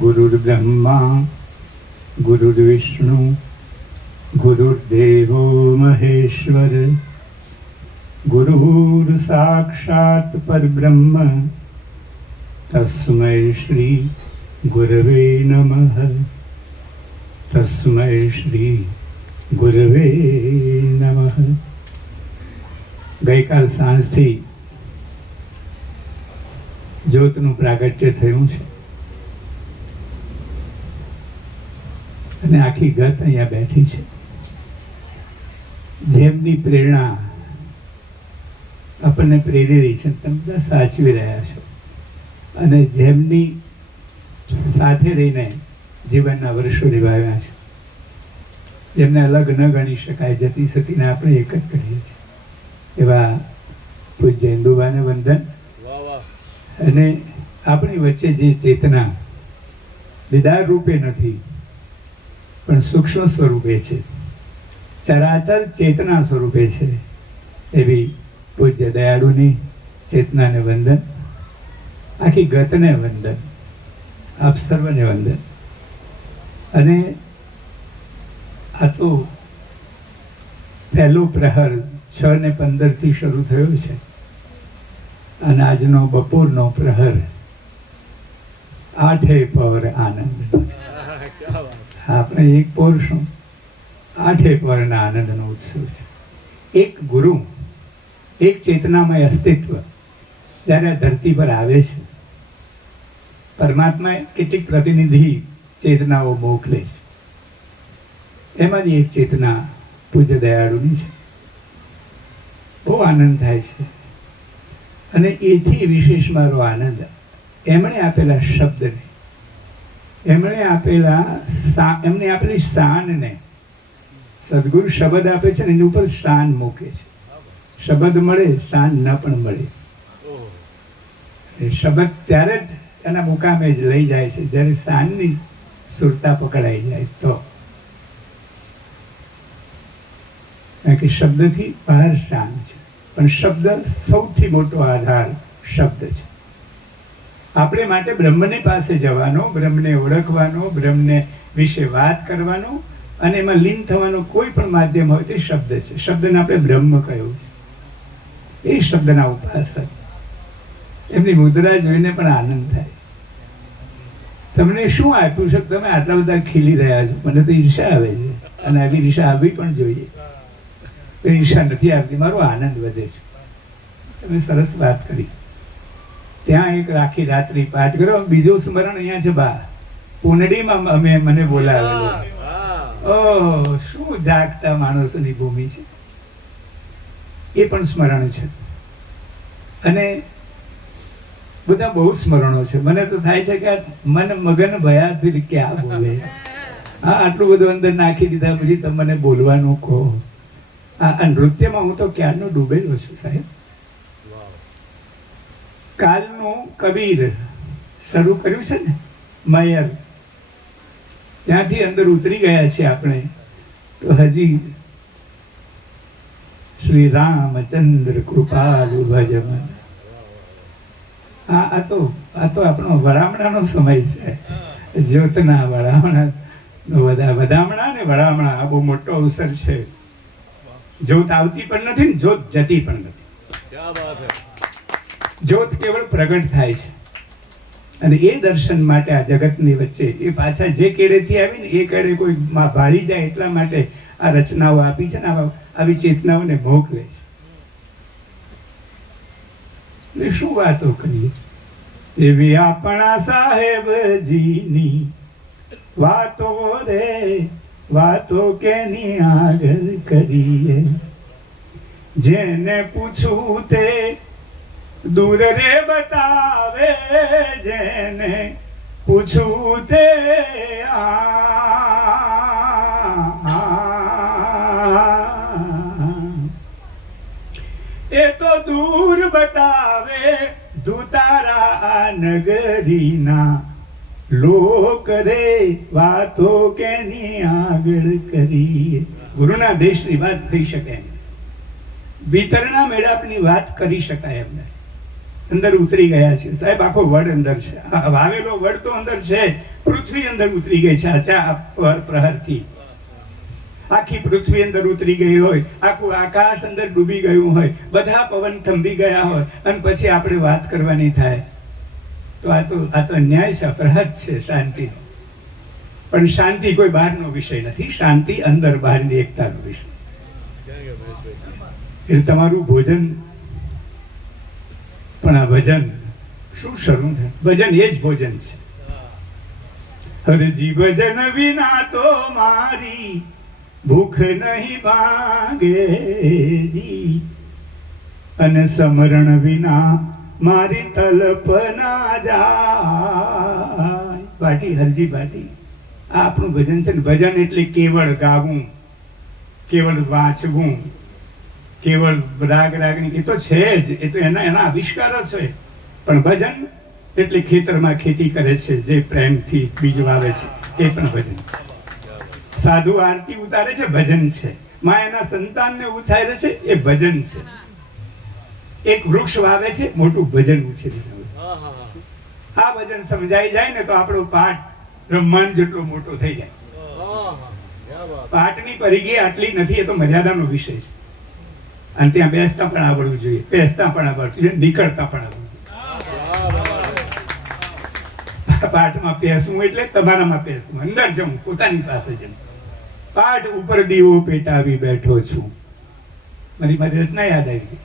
गुरुर्ब्रह्मा गुरुर्विष्णु गुरुर्देवो महेश्वर गुरुर्साक्षात् परब्रह्म तस्मै श्री गुरवे नमः। तस्मै श्री गुरवे नमः। ગઈકાલ સાંજથી જ્યોતનું પ્રાગટ્ય થયું છે અને આખી ગત અહીંયા બેઠી છે. જેમની પ્રેરણા આપણને પ્રેરી રહી છે તમે બધા સાચવી રહ્યા છો અને જેમની સાથે રહીને જીવનના વર્ષો નિભાવ્યા છે, જેમને અલગ ન ગણી શકાય, જતી સતીને આપણે એક જ કહીએ છીએ એવા પૂજ્ય ઇન્દુબાને વંદન. અને આપણી વચ્ચે જે ચેતના દીદાર રૂપે નથી પણ સૂક્ષ્મ સ્વરૂપે છે, ચરાચર ચેતના સ્વરૂપે છે, એવી પૂજ્ય દયાળુની ચેતનાને વંદન, આખી ગતને વંદન, આપ સર્વને વંદન. અને આ તો પહેલો પ્રહર 6:15 શરૂ થયો છે અને આજનો બપોરનો પ્રહર 8 પહોર આનંદ. આપણે એક પહોર શું 8 પહોરના આનંદનો ઉત્સવ છે. એક ગુરુ, એક ચેતનામય અસ્તિત્વ જ્યારે ધરતી પર આવે છે, પરમાત્મા કેટલીક પ્રતિનિધિ ચેતનાઓ મોકલે છે. એમાંની એક ચેતના પૂજ્ય દયાળુની છે. બહુ આનંદ થાય છે અને એથી વિશેષ મારો આનંદ એમણે આપેલા શબ્દને, એમણે આપેલી શાનને. સદગુરુ શબ્દ આપે છે ને એની ઉપર શાન મૂકે છે. શબ્દ મળે, શાન ન પણ મળે. શબ્દ ત્યારે જ એના મુકામે જ લઈ જાય છે જ્યારે શાનની સુરતા પકડાઈ જાય તો. કારણ કે શબ્દથી બહાર શાન છે, પણ શબ્દ સૌથી મોટો આધાર શબ્દ છે. આપણે માટે બ્રહ્મની પાસે જવાનો, બ્રહ્મને ઓળખવાનો, બ્રહ્મને વિશે વાત કરવાનો અને એમાં લીન થવાનો કોઈ પણ માધ્યમ હોય તે શબ્દ છે. શબ્દને આપણે બ્રહ્મ કહ્યું છે. એ શબ્દના ઉપાસક, એમની મુદ્રા જોઈને પણ આનંદ થાય. તમને શું આપ્યું છે તમે આટલા બધા ખીલી રહ્યા છો? મને તો ઈર્ષા આવે છે અને આવી ઈર્ષા આવવી પણ જોઈએ. ઈર્ષા નથી આવતી, મારો આનંદ વધે છે. તમે સરસ વાત કરી. ત્યાં એક આખી રાત્રિ પાઠ કર્યો. બીજો સ્મરણ અહીંયા છે બા પુનડીમાં મને બોલાવેલો. ઓહ, શું જાગતા માણસોની ભૂમિ છે. એ પણ સ્મરણ છે અને બધા બહુ સ્મરણો છે. મને તો થાય છે કે મન મગન ભયા ફિર ક્યાં બોલે. હા, આટલું બધું અંદર નાખી દીધા પછી તમે મને બોલવાનું કહો. આ નૃત્યમાં હું તો ક્યારનો ડૂબેલો છું સાહેબ. કાલનું કબીર શરૂ કર્યું છે ને મયર, ત્યાંથી અંદર ઉતરી ગયા છે આપણે તો હજી શ્રી રામચંદ્ર કૃપાલુ ભજમન. આ તો આપણો વડામણાનો સમય છે. જ્યોતના વડામણા, વધામણા ને વડામણા, આ બહુ મોટો અવસર છે. જ્યોત આવતી પણ નથી ને જ્યોત જતી પણ નથી. જ્યોત કેવળ પ્રગટ થાય છે અને એ દર્શન માટે આ જગતની વચ્ચે એ પાછા જે કેડેથી આવી ને એ કેડે કોઈ ભાળી જાય એટલા માટે આ રચનાઓ આપી છે ને, આવી ચેતનાઓને મોકલે છે. એટલે શું વાતો કરીએ એવી આપણા સાહેબજીની વાતો રે, વાતો કેની આગળ કરીએ. જેને પૂછું તે દૂર રે બતાવે, જેને પૂછું તે એ તો દૂર બતાવે દુતારા નગરીના લોક રે, વાતો કેની આગળ કરીએ. ગુરુના દેશની વાત થઈ શકે એમ, ભીતરના મેળાપની વાત કરી શકાય એમ નહીં. અંદર ઉતરી ગયા છે સાહેબ. આખો વડ અંદર છે, આ વાવેલો વડ તો અંદર છે, પૃથ્વી અંદર ઉતરી ગઈ છે. આ પ્રહરથી આખી પૃથ્વી અંદર ઉતરી ગઈ હોય, આખું આકાશ અંદર ડૂબી ગયું હોય, બધા પવન થંભી ગયા હોય, અને પછી આપણે વાત કરવાની થાય તો આ તો અન્યાય છે, અપરાધ છે શાંતિ. પણ શાંતિ કોઈ બહારનો વિષય નથી, શાંતિ અંદર બહારની એકતાનો વિષય. એટલે તમારું ભોજન પણ આ ભજન શું શરૂ થાય? ભજન એ જ ભોજન છે. હરજી ભજન વિના તો મારી ભૂખ નહીં ભાંગેજી, અને સમરણ વિના મારી તલપના જાય. બાટી હરજી બાટી, આ આપણું ભજન છે ને. ભજન એટલે કેવળ ગાવું, કેવળ વાંચવું, કેવળ રાગ રાગણી, એ તો છે જ, એ તો એના આવિષ્કારો છે. પણ ભજન એટલે ખેતરમાં ખેતી કરે છે, જે પ્રેમથી બીજ વાવે છે, એ પણ ભજન છે. સાધુ આરતી ઉતારે છે, ભજન છે. માં એના સંતાનને ઉછારે છે, એ ભજન છે. એક વૃક્ષ વાવે છે, મોટું ભજન ઉછેરી રહ્યું. આ ભજન સમજાઈ જાય ને તો આપણો પાઠ બ્રહ્માંડ જેટલો મોટો થઈ જાય. પાઠની પરિઘી આટલી નથી, એ તો મર્યાદાનો વિષય છે. અને ત્યાં બેસતા પણ આવડવું જોઈએ, બેસતા પણ આવડવું જોઈએ, નીકળતા પણ આવડવું જોઈએ. પાઠમાં પેસવું એટલે તમારામાં પેસવું, અંદર જવું, પોતાની પાસે જવું. પાઠ ઉપર દીવો પેટાવી બેઠો છું. મારી રચના યાદ આવી.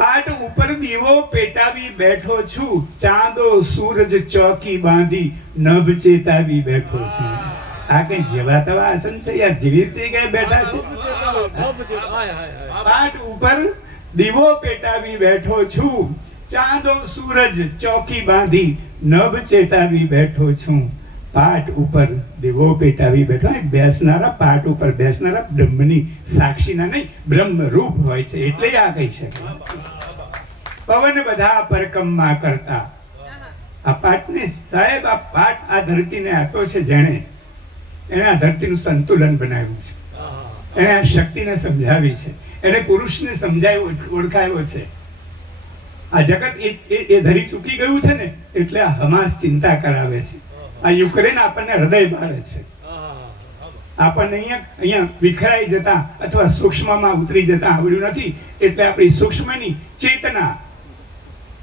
પાઠ ઉપર દીવો પેટાવી બેઠો છું, ચાંદો સૂરજ ચોકી બાંધી નભ ચેતાવી બેઠો છું. આ કઈ જેવા તેવા આસન છે યાર? જેવી રીતે કઈ બેઠા છે? પાઠ ઉપર દીવો પેટાવી બેઠો છું, ચાંદો સૂરજ ચોકી બાંધી નભ ચેતાવી બેઠો છું. પાઠ ઉપર દીવો પેટાવી બેઠો. બેસનારા, પાઠ ઉપર બેસનારા બ્રહ્મની સાક્ષીના નહીં, બ્રહ્મ રૂપ હોય છે, એટલે આ કહી શકાય. પવન બધા પરકમમાં કરતા. આ પાઠને સાહેબ, આ પાઠ આ ધરતીને આપ્યો છે જેણે, એને આ ધરતીનું સંતુલન બનાવ્યું છે, એને આ શક્તિને સમજાવી છે, એને પુરુષને સમજાવ્યો, ઓળખાયો છે. આ જગત એ ધરી ચૂકી ગયું છે ને, એટલે આ હમાસ ચિંતા કરાવે છે. આ યુક્રેન આપણને હૃદય બાળે છે. આપણને અહીંયા વિખરાઈ જતા અથવા સૂક્ષ્મમાં ઉતરી જતા આવડ્યું નથી, એટલે આપણી સૂક્ષ્મની ચેતના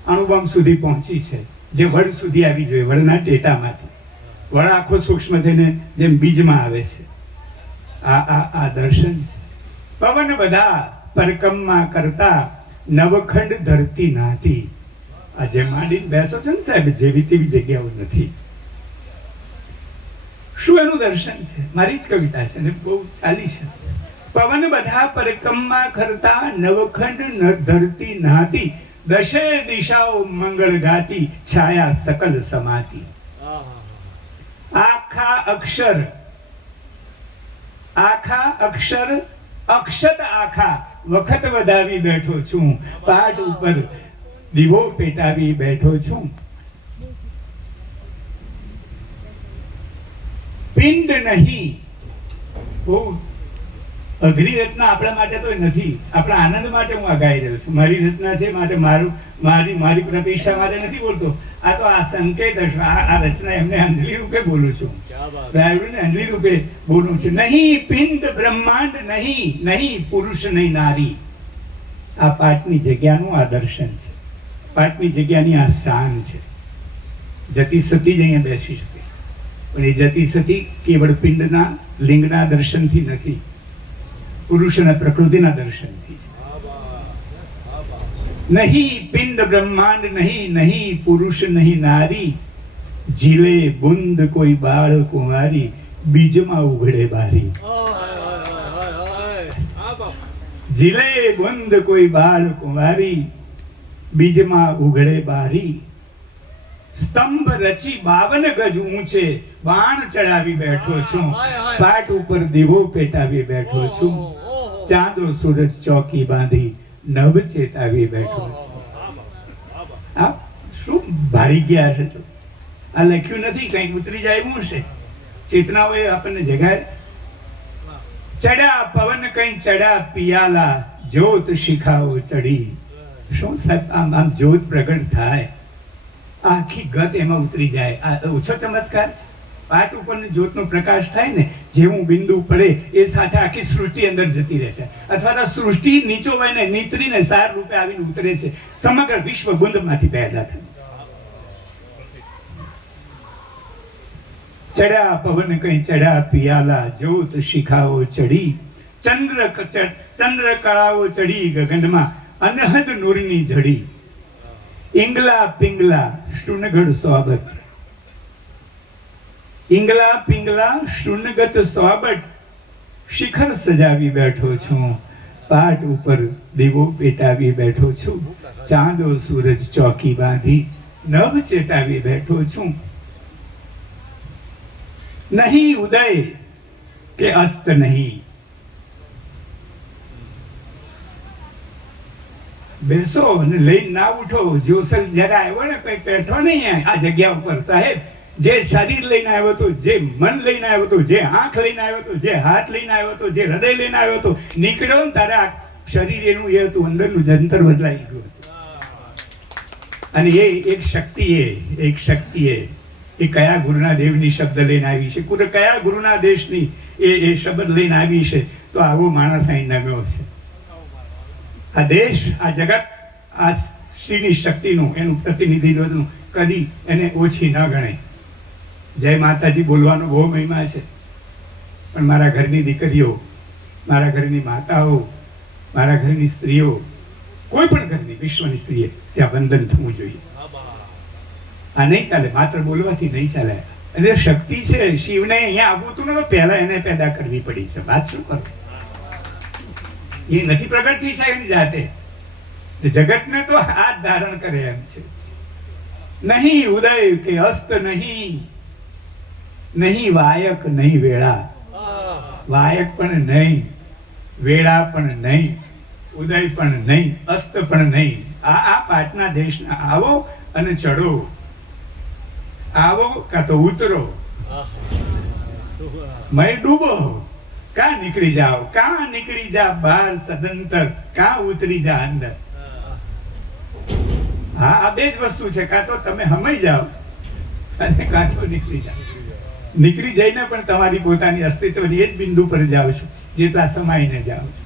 અણુબમ સુધી પહોંચી છે, જે વડ સુધી આવી જોઈએ, વડના ટેટામાંથી. વડ આખો સૂક્ષ્મ થઈને જેમ બીજમાં આવે છે. આ દર્શન છે. પવન બધા પરકમમાં કરતા નવખંડ ધરતી નાતી. આ જે માંડીને બેસો છો ને સાહેબ, જેવી તેવી જગ્યાઓ નથી. શું એનું દર્શન છે? મારી જ કવિતા છે ને, બહુ ચાલી છે. પવન બધા પરકમમાં કરતા નવખંડ ધરતી નાતી, દશે દિશાઓ મંગળ ગાતી, છાયા સકલ સમાતી. આખા અક્ષર અક્ષત આખા વખત વધાવી બેઠો છું. પાઠ ઉપર દીવો પેટાવી બેઠો છું. પિંડ નહીં. બહુ અઘરી રચના આપણા માટે તો નથી, આપણા આનંદ માટે હું આ ગાઈ રહ્યો છું. મારી રચના છે માટે મારી પ્રતિષ્ઠા માટે નથી બોલતો. આ તો આ સંકેત હશે. આ રચના એમને અંજલિ રૂપે બોલું છું, અંજલિ રૂપે બોલું છું. નહીં પિંડ બ્રહ્માંડ નહીં, નહીં પુરુષ નહીં નારી. આ પાઠની જગ્યાનું આ દર્શન છે, પાઠની જગ્યાની આ શાન છે. જતી સતી જ અહીંયા બેસી શકે, પણ એ જતી સતી કેવળ પિંડના લિંગના દર્શનથી નથી, પુરુષ અને પ્રકૃતિના દર્શનથી છે. નહીં પિંડ બ્રહ્માંડ નહીં, નહીં પુરુષ નહીં નારી, જીલે બુંદ કોઈ બાળ કુંવારી, બીજમાં ઉઘડે બારી. જીલે બુંદ કોઈ બાળ કુંવારી, બીજમાં ઉઘડે બારી. સ્તંભ રચી 52 ગજ ઊંચે, બાણ ચડાવી બેઠો છું. પાટ ઉપર દીવો પેટાવી બેઠો છું. ચાંદો સૂરજ ચોકી બાંધી નભ ચેતાવી બેઠો છું. આ શું ભારી ગયા છે? આ લખ્યું નથી, કંઈક ઉતરી જાય એવું છે. ચેતનાઓએ આપણને જગાય. ચડ્યા પવન કઈ ચડ્યા પિયાલા, જ્યોત શિખાઓ ચડી. શું સાહેબ, આમ જ્યોત પ્રગટ થાય, આખી ગત એમાં ઉતરી જાય. આ ઓછો ચમત્કાર છે? પાટ ઉપરની જ્યોતનો પ્રકાશ થાય ને, જેવું બિંદુ પડે એ સાથે આખી સૃષ્ટિ અંદર જતી રહે છે, અથવા તો સૃષ્ટિ નીચો હોય ને નીતરીને સાર રૂપે આવીને ઉતરે છે. સમગ્ર વિશ્વ બુંદમાંથી પેદા થાય. ચડ્યા પવન કઈ ચડ્યા પિયાલા, જ્યોત શિખાઓ ચડી, ચંદ્ર કળાઓ ચડી ગગનમાં, અનહદ નૂરની જડી. ઇંગલા પિંગલા શૃણગઢ સ્વાગત, ઇંગલા પિંગલા શૃણગત સ્વાગત, શિખર સજાવી બેઠો છું, પાટ ઉપર દીવો પેટાવી બેઠો છું, ચાંદો સૂરજ ચોકી બાંધી નભ ચેતાવી બેઠો છું. નહીં ઉદય કે અસ્ત નહીં, બેસો અને લઈને ના ઉઠો. જોસલ જરા આવ્યો ને કઈ બેઠો નહીં આ જગ્યા ઉપર સાહેબ. જે શરીર લઈને આવ્યો હતો, જે મન લઈને આવ્યો હતો, જે આંખ લઈને આવ્યો હતો, જે હાથ લઈને આવ્યો હતો, જે હૃદય લઈને આવ્યો હતો, નીકળ્યો ને તારે આ શરીર એનું એ હતું, અંદરનું જંતર બદલાઈ ગયું. અને એ એક શક્તિ એ કયા ગુરુના દેવની શબ્દ લઈને આવી છે, કયા ગુરુના દેશની એ શબ્દ લઈને આવી છે, તો આવો માણસ અહીં નમ્યો છે. આ દેશ, આ જગત, આ શ્રીની શક્તિનું, એનું પ્રતિનિધિત્વનું કદી એને ઓછી ન ગણે. જય માતાજી બોલવાનો બહુ મહિમા છે, પણ મારા ઘરની દીકરીઓ, મારા ઘરની માતાઓ, મારા ઘરની સ્ત્રીઓ, કોઈ પણ ઘરની વિશ્વની સ્ત્રીએ ત્યાં વંદન થવું જોઈએ. આ નહીં ચાલે, માત્ર બોલવાથી નહીં ચાલે. એટલે શક્તિ છે. શિવને અહીંયા આવવું હતું ને તો પહેલા એને પેદા કરવી પડી છે. વાત શું કરું, એ નથી પ્રગટ થઈ શકે એની જાતે. જગતને તો હાથ ધારણ કરે એમ છે. નહીં ઉદય કે અસ્ત નહીં, નહીં વાયક નહીં વેળા, વાયક પણ નહીં, વેળા પણ નહીં, ઉદય પણ નહીં, અસ્ત પણ નહીં. આ પાટના દેશના આવો અને ચડો, આવો કાં તો ઉતરો, મય ડૂબો, કાં નીકળી જાઓ, કાં નીકળી જા બહાર સદંતર, કાં ઉતરી જા અંદર. હા, આ બે જ વસ્તુ છે. કાં તો તમે હમાઈ જાઓ અને કાં તો નીકળી જાઓ. નીકળી જઈને પણ તમારી પોતાની અસ્તિત્વની એ જ બિંદુ પર જાઓ છો જેટલા સમાઈને જાઓ છો.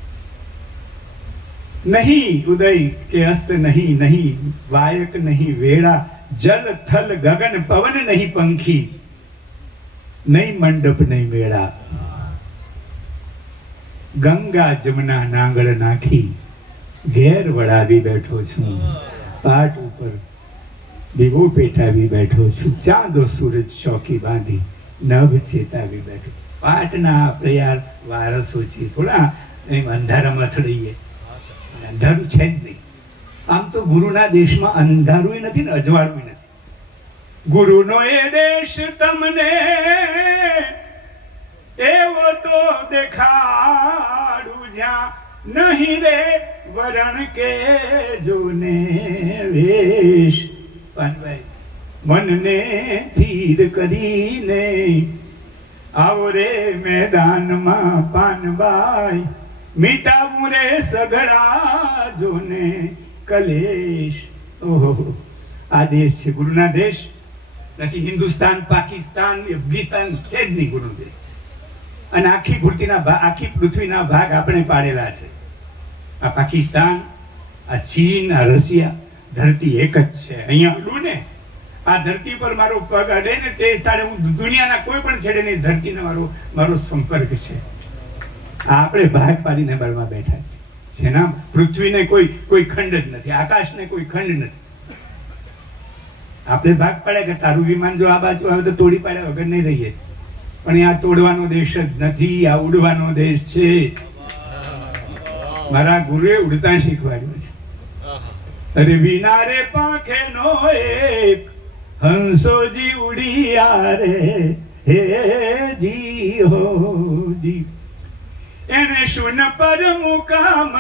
નહીં ઉદય કે અસ્ત નહીં, નહીં વાયક નહીં વેળા, જલ થલ ગગન પવન નહીં પંખી, નહીં મંડપ નહીં મેળા. ગંગા જમના નાંગળ નાખી ઘેર વળાવી બેઠો છું, પાટ ઉપર દીવો પેટાવી બેઠો છું, ચાંદો સૂરજ ચોકી બાંધી નભ ચેતાવી બેઠો. પાટના આપણે યાર વારસો છે, થોડા અંધારામાં થડીએ. અંધારું છે જ નહીં. આમ તો ગુરુના દેશમાં અંધારું નથી ને અજવાળું નથી. ગુરુનો એ દેશ તમને એવો તો દેખાડું જ્યાં નહીં રે વરણ કે જોને વેશ. પાનભાઈ, મનને ધીર કરીને આવો રે મેદાનમાં પાનભાઈ, મીટાવું રે સઘળા જોને કલેશ. ઓહો, આ દેશ છે ગુરુના દેશ. નથી હિન્દુસ્તાન, પાકિસ્તાન, અફઘાનિસ્તાન છે જ નહીં ગુરુ દેશ. અને આખી પૃથ્વીના ભાગ આપણે પાડેલા છે. આ પાકિસ્તાન, આ ચીન, આ રશિયા, ધરતી એક જ છે. અહીંયા અડું ને, આ ધરતી પર મારો પગ અડે ને તે સ્થળે હું દુનિયાના કોઈ પણ છેડે ની ધરતીને મારો સંપર્ક છે. આપણે ભાગ પાડીને બળમાં બેઠા છે. જેના પૃથ્વીને કોઈ ખંડ જ નથી, આકાશને કોઈ ખંડ નથી. આપણે ભાગ પાડે કે તારું વિમાન જો આ બાજુ આવે તો તોડી પાડ્યા વગર નહીં રહીએ. પણ આ તોડવાનો દેશ જ નથી, આ ઉડવાનો દેશ છે. મારા ગુરુએ ઉડતા શીખવાડ્યું છે. અરે વિના રે પાંખે નો એક હંસોજી ઉડિયા રે હે જી હો જી, એને શુન પર મુકામ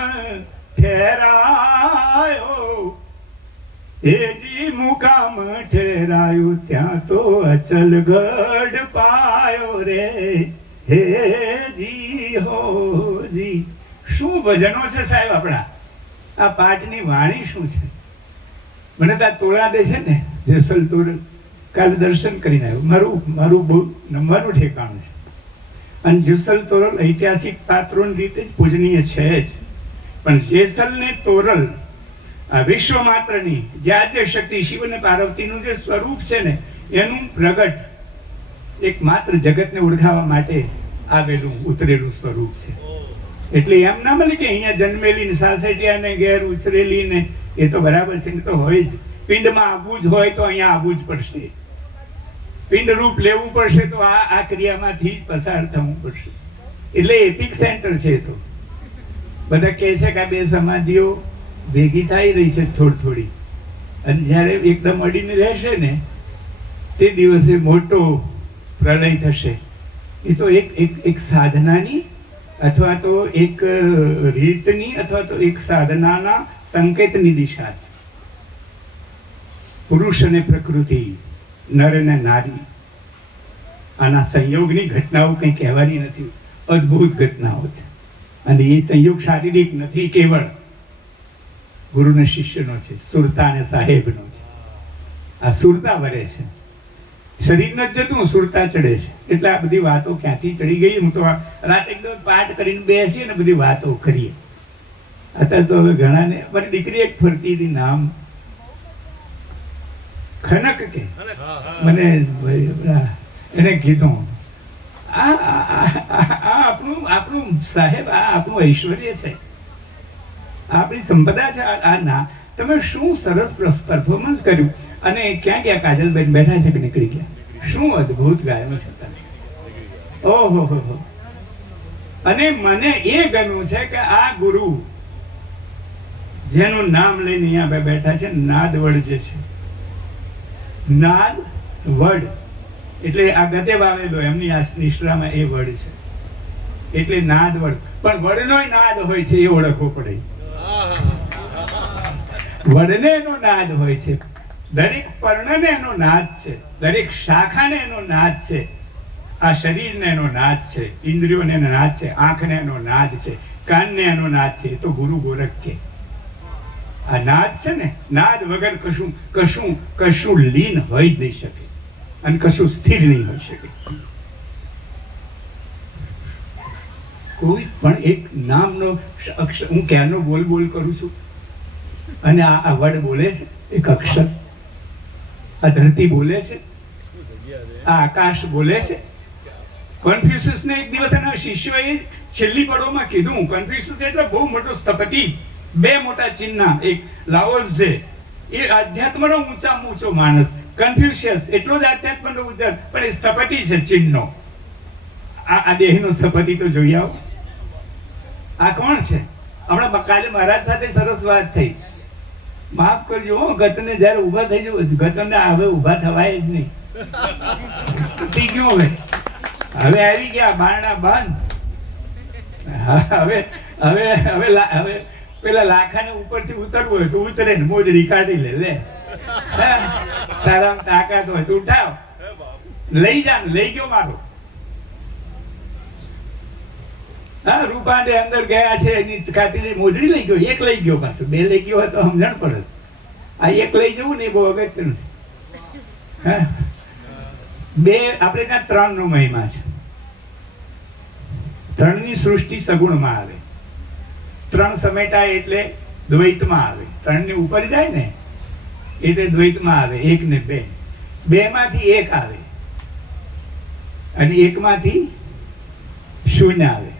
ઠેરાયો, હે જી મુકામ ઠેરાયું ત્યાં તો અચલગઢ પાયો રે હે જી હો જી. શું ભજનો છે સાહેબ આપણા. આ પાઠની વાણી શું છે? મને તો આ તોળાદે છે ને જેસલ તોરલ કાલે દર્શન કરીને આવ્યું. મારું બહુ નંબરનું ઠેકાણું છે. અને જેસલ તોરલ ઐતિહાસિક પાત્રોની રીતે જ પૂજનીય છે જ, પણ જેસલ ને તોરલ આ વિશ્વ માત્રની જે આદ્ય શક્તિ શિવ અને પાર્વતીનું જે સ્વરૂપ છે ને એનું પ્રગટ એક માત્ર જગતને ઓળખાવા માટે આવેલું ઉતરેલું સ્વરૂપ છે. એટલે એમ ના મળે કે અહીંયા જન્મેલી ને સાસઠિયા ને ઘેર ઉછરેલી ને એ તો બરાબર છે, ને તો હોય જ. પિંડમાં આવવું જ હોય તો અહીંયા આવવું જ પડશે. પિંડ રૂપ લેવું પડશે તો આ ક્રિયામાંથી જ પસાર થવું પડશે. એટલે એપિક સેન્ટર છે. તો બધા કહે છે કે આ બે સમાધિઓ ભેગી થઈ રહી છે થોડી, અને જ્યારે એકદમ અડીને રહેશે ને તે દિવસે મોટો પ્રલય થશે. એ તો એક સાધનાની અથવા તો એક રીતની અથવા તો એક સાધનાના સંકેતની દિશા છે. પુરુષ અને પ્રકૃતિ, નર અને નારી, આના સંયોગની ઘટનાઓ કંઈ કહેવાની નથી. અદ્ભુત ઘટનાઓ છે. અને એ સંયોગ શારીરિક નથી, કેવળ ગુરુ ને શિષ્યનો છે, સુરતા અને સાહેબનો છે. આ સુરતા વરે છે, શરીર ન જતું સુરતા ચડે છે. એટલે આ બધી વાતો ક્યાંથી ચડી ગઈ? હું તો રાતે એકદમ પાઠ કરીને બેસીએ ને બધી વાતો કરીએ. અત્યારે તો હવે ઘણાને, મારી દીકરી એક ફરતી હતી, નામ ખનક કે મને એને કીધું આપણું સાહેબ, આ આપણું ઐશ્વર્ય છે, આપણી સંપદા છે. આ ના તમે શું સરસ પરફોર્મન્સ કર્યું. અને ક્યાં ગયા કાજલબેન બેઠા છે કે નીકળી ગયા? શું અદ્ભુત ગાયન છે તમે! ઓહો હો. અને મને એ ગમ્યું છે કે આ ગુરુ જેનું નામ લઈને અહીંયા બેઠા છે, નાદવડ જે છે, નાદ વડ એટલે આ ગતે વાવેલો એમની આ નિશ્રામાં એ વડ છે. એટલે નાદ વડ, પણ વડનો નાદ હોય છે એ ઓળખવો પડે. વડને એનો નાદ હોય છે, દરેક પર્ણને એનો નાદ છે, દરેક શાખાને એનો નાદ છે. આ શરીરને એનો નાદ છે, ઇન્દ્રિયોને એનો નાદ છે, આંખને એનો નાદ છે, કાનને એનો નાદ છે. તો ગુરુ ગોરખ કે આ નાદ છે ને, નાદ વગર કશું લીન હોય જ નહીં શકે, અને કશું સ્થિર નહીં હોઈ શકે. કોઈ પણ એક નામનો અક્ષર, હું ક્યારનો બોલ કરું છું, અને આ વડ બોલે છે, એક અક્ષર. આ ધરતી બોલે છે, આ આકાશ બોલે છે. કન્ફ્યુશિયસ ને એક દિવસ એના શિષ્યોએ છેલ્લી પળોમાં કીધું. કન્ફ્યુશિયસ એટલે બહુ મોટો સ્થપતિ, બે મોટા ચિહ્ન, એક લાઓઝ છે, એ આધ્યાત્મનો ઊંચામાં ઊંચો માણસ. કન્ફ્યુશિયસ એટલો જ આધ્યાત્મનો ઊંચો, પણ એ સ્થપતિ છે ચિહ્નનો. આ દેહનો સ્થપતિ તો જોઈ આવો. આ કોણ છે? હમણાં કાલે મહારાજ સાથે સરસ વાત થઈ. માફ કરજો, ગતને જયારે ઉભા થઈ જવું, ગતને હવે ઉભા થવાય જ નહીં. તૂટી ગયો હવે આવી ગયા બારણા બંધ. હવે પેલા લાખાને ઉપરથી ઉતરવું હોય તો ઉતરે ને મોજડી કાઢી લે. તારામાં તાકાત હોય તો ઉઠાવ, લઈ જા. લઈ ગયો મારો. હા, રૂપાને અંદર ગયા છે, એની ખાતરી મોજડી લઈ ગયો. એક લઈ ગયો, પાછું બે લઈ ગયો હોય તો સમજણ પડે. આ એક લઈ જવું ને એ બહુ અગત્યનું છે. બે આપણે ત્યાં 3 નો મહિમા છે. 3 ની સૃષ્ટિ સગુણમાં આવે, 3 સમેટાય એટલે દ્વૈતમાં આવે. 3 ની ઉપર જાય ને એટલે દ્વૈતમાં આવે. 1 ને 2, 2 માંથી 1 આવે, અને 1 માંથી 0 આવે.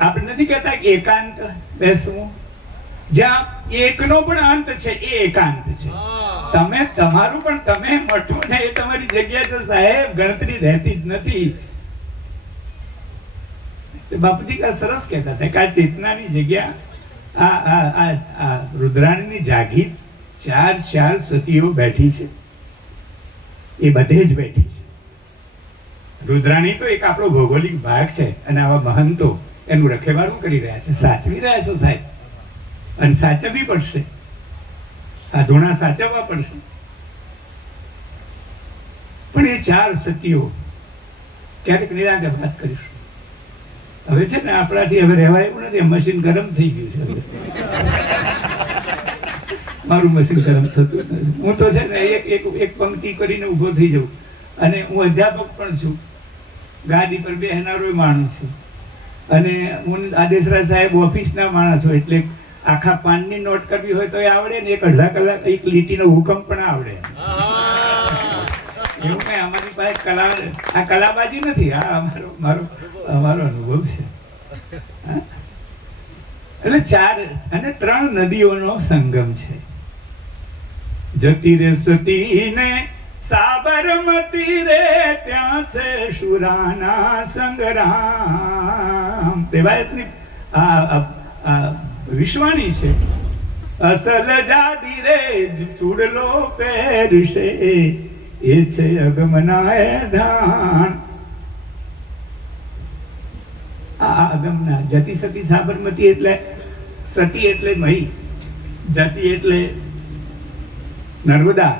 આપણે નથી કહેતા કે એકાંત બેસવું, જ્યાં એકનો પણ અંત છે એ એકાંત છે. તમે તમારું પણ તમે મઠો ને એ તમારી જગ્યા છે સાહેબ, ગણતરી રહેતી જ નથી. બાપુજી કા સરસ કહેતા હતા કે આ ચેતનાની જગ્યા, આ રુદ્રાણીની જાગીર 4 સતીઓ બેઠી છે, એ બધે જ બેઠી છે. રુદ્રાણી તો એક આપણો ભૌગોલિક ભાગ છે, અને આવા મહંતો એનું રખેવાળું કરી રહ્યા છે, સાચવી રહ્યા છો સાહેબ. અને સાચવવી પડશે, આ ધૂણા સાચવવા પડશે. પણ એ 4 સતીઓ ક્યારેક નિરાંતે વાત કરીશું. હવે છે ને આપણાથી હવે રહેવાય એવું નથી, મશીન ગરમ થઈ ગયું છે. મારું મશીન ગરમ થતું નથી. હું તો છે ને એક પંક્તિ કરીને ઊભો થઈ જાઉં. અને હું અધ્યાપક પણ છું, ગાદી પર બેહનારો માણસ છું, અને હું આદેશરાજ સાહેબ ઓફિસના માણસ છું, એટલે આખા પાનની નોટ કરવી હોય તો એ આવડે ને, એક અડધા કલાક એક લીટીનો હુકમ પણ આવડે. એવું કઈ અમારી પાસે કલા, આ કલાબાજી નથી, આ અમારો અનુભવ છે. એટલે 4 અને 3 નદીઓનો સંગમ છે. જતી રે સતી ને સાબરમતી રે, ત્યાં છે શુરાના સંગ્રામ. દેવાયતની આ વિશ્વાણી છે. અસલ જાદી રે ચૂડલો પહેરશે, એ છે અગમના ધાન. આ અગમના જતી સતી સાબરમતી એટલે સતી એટલે મહી, જતી એટલે નર્મદા,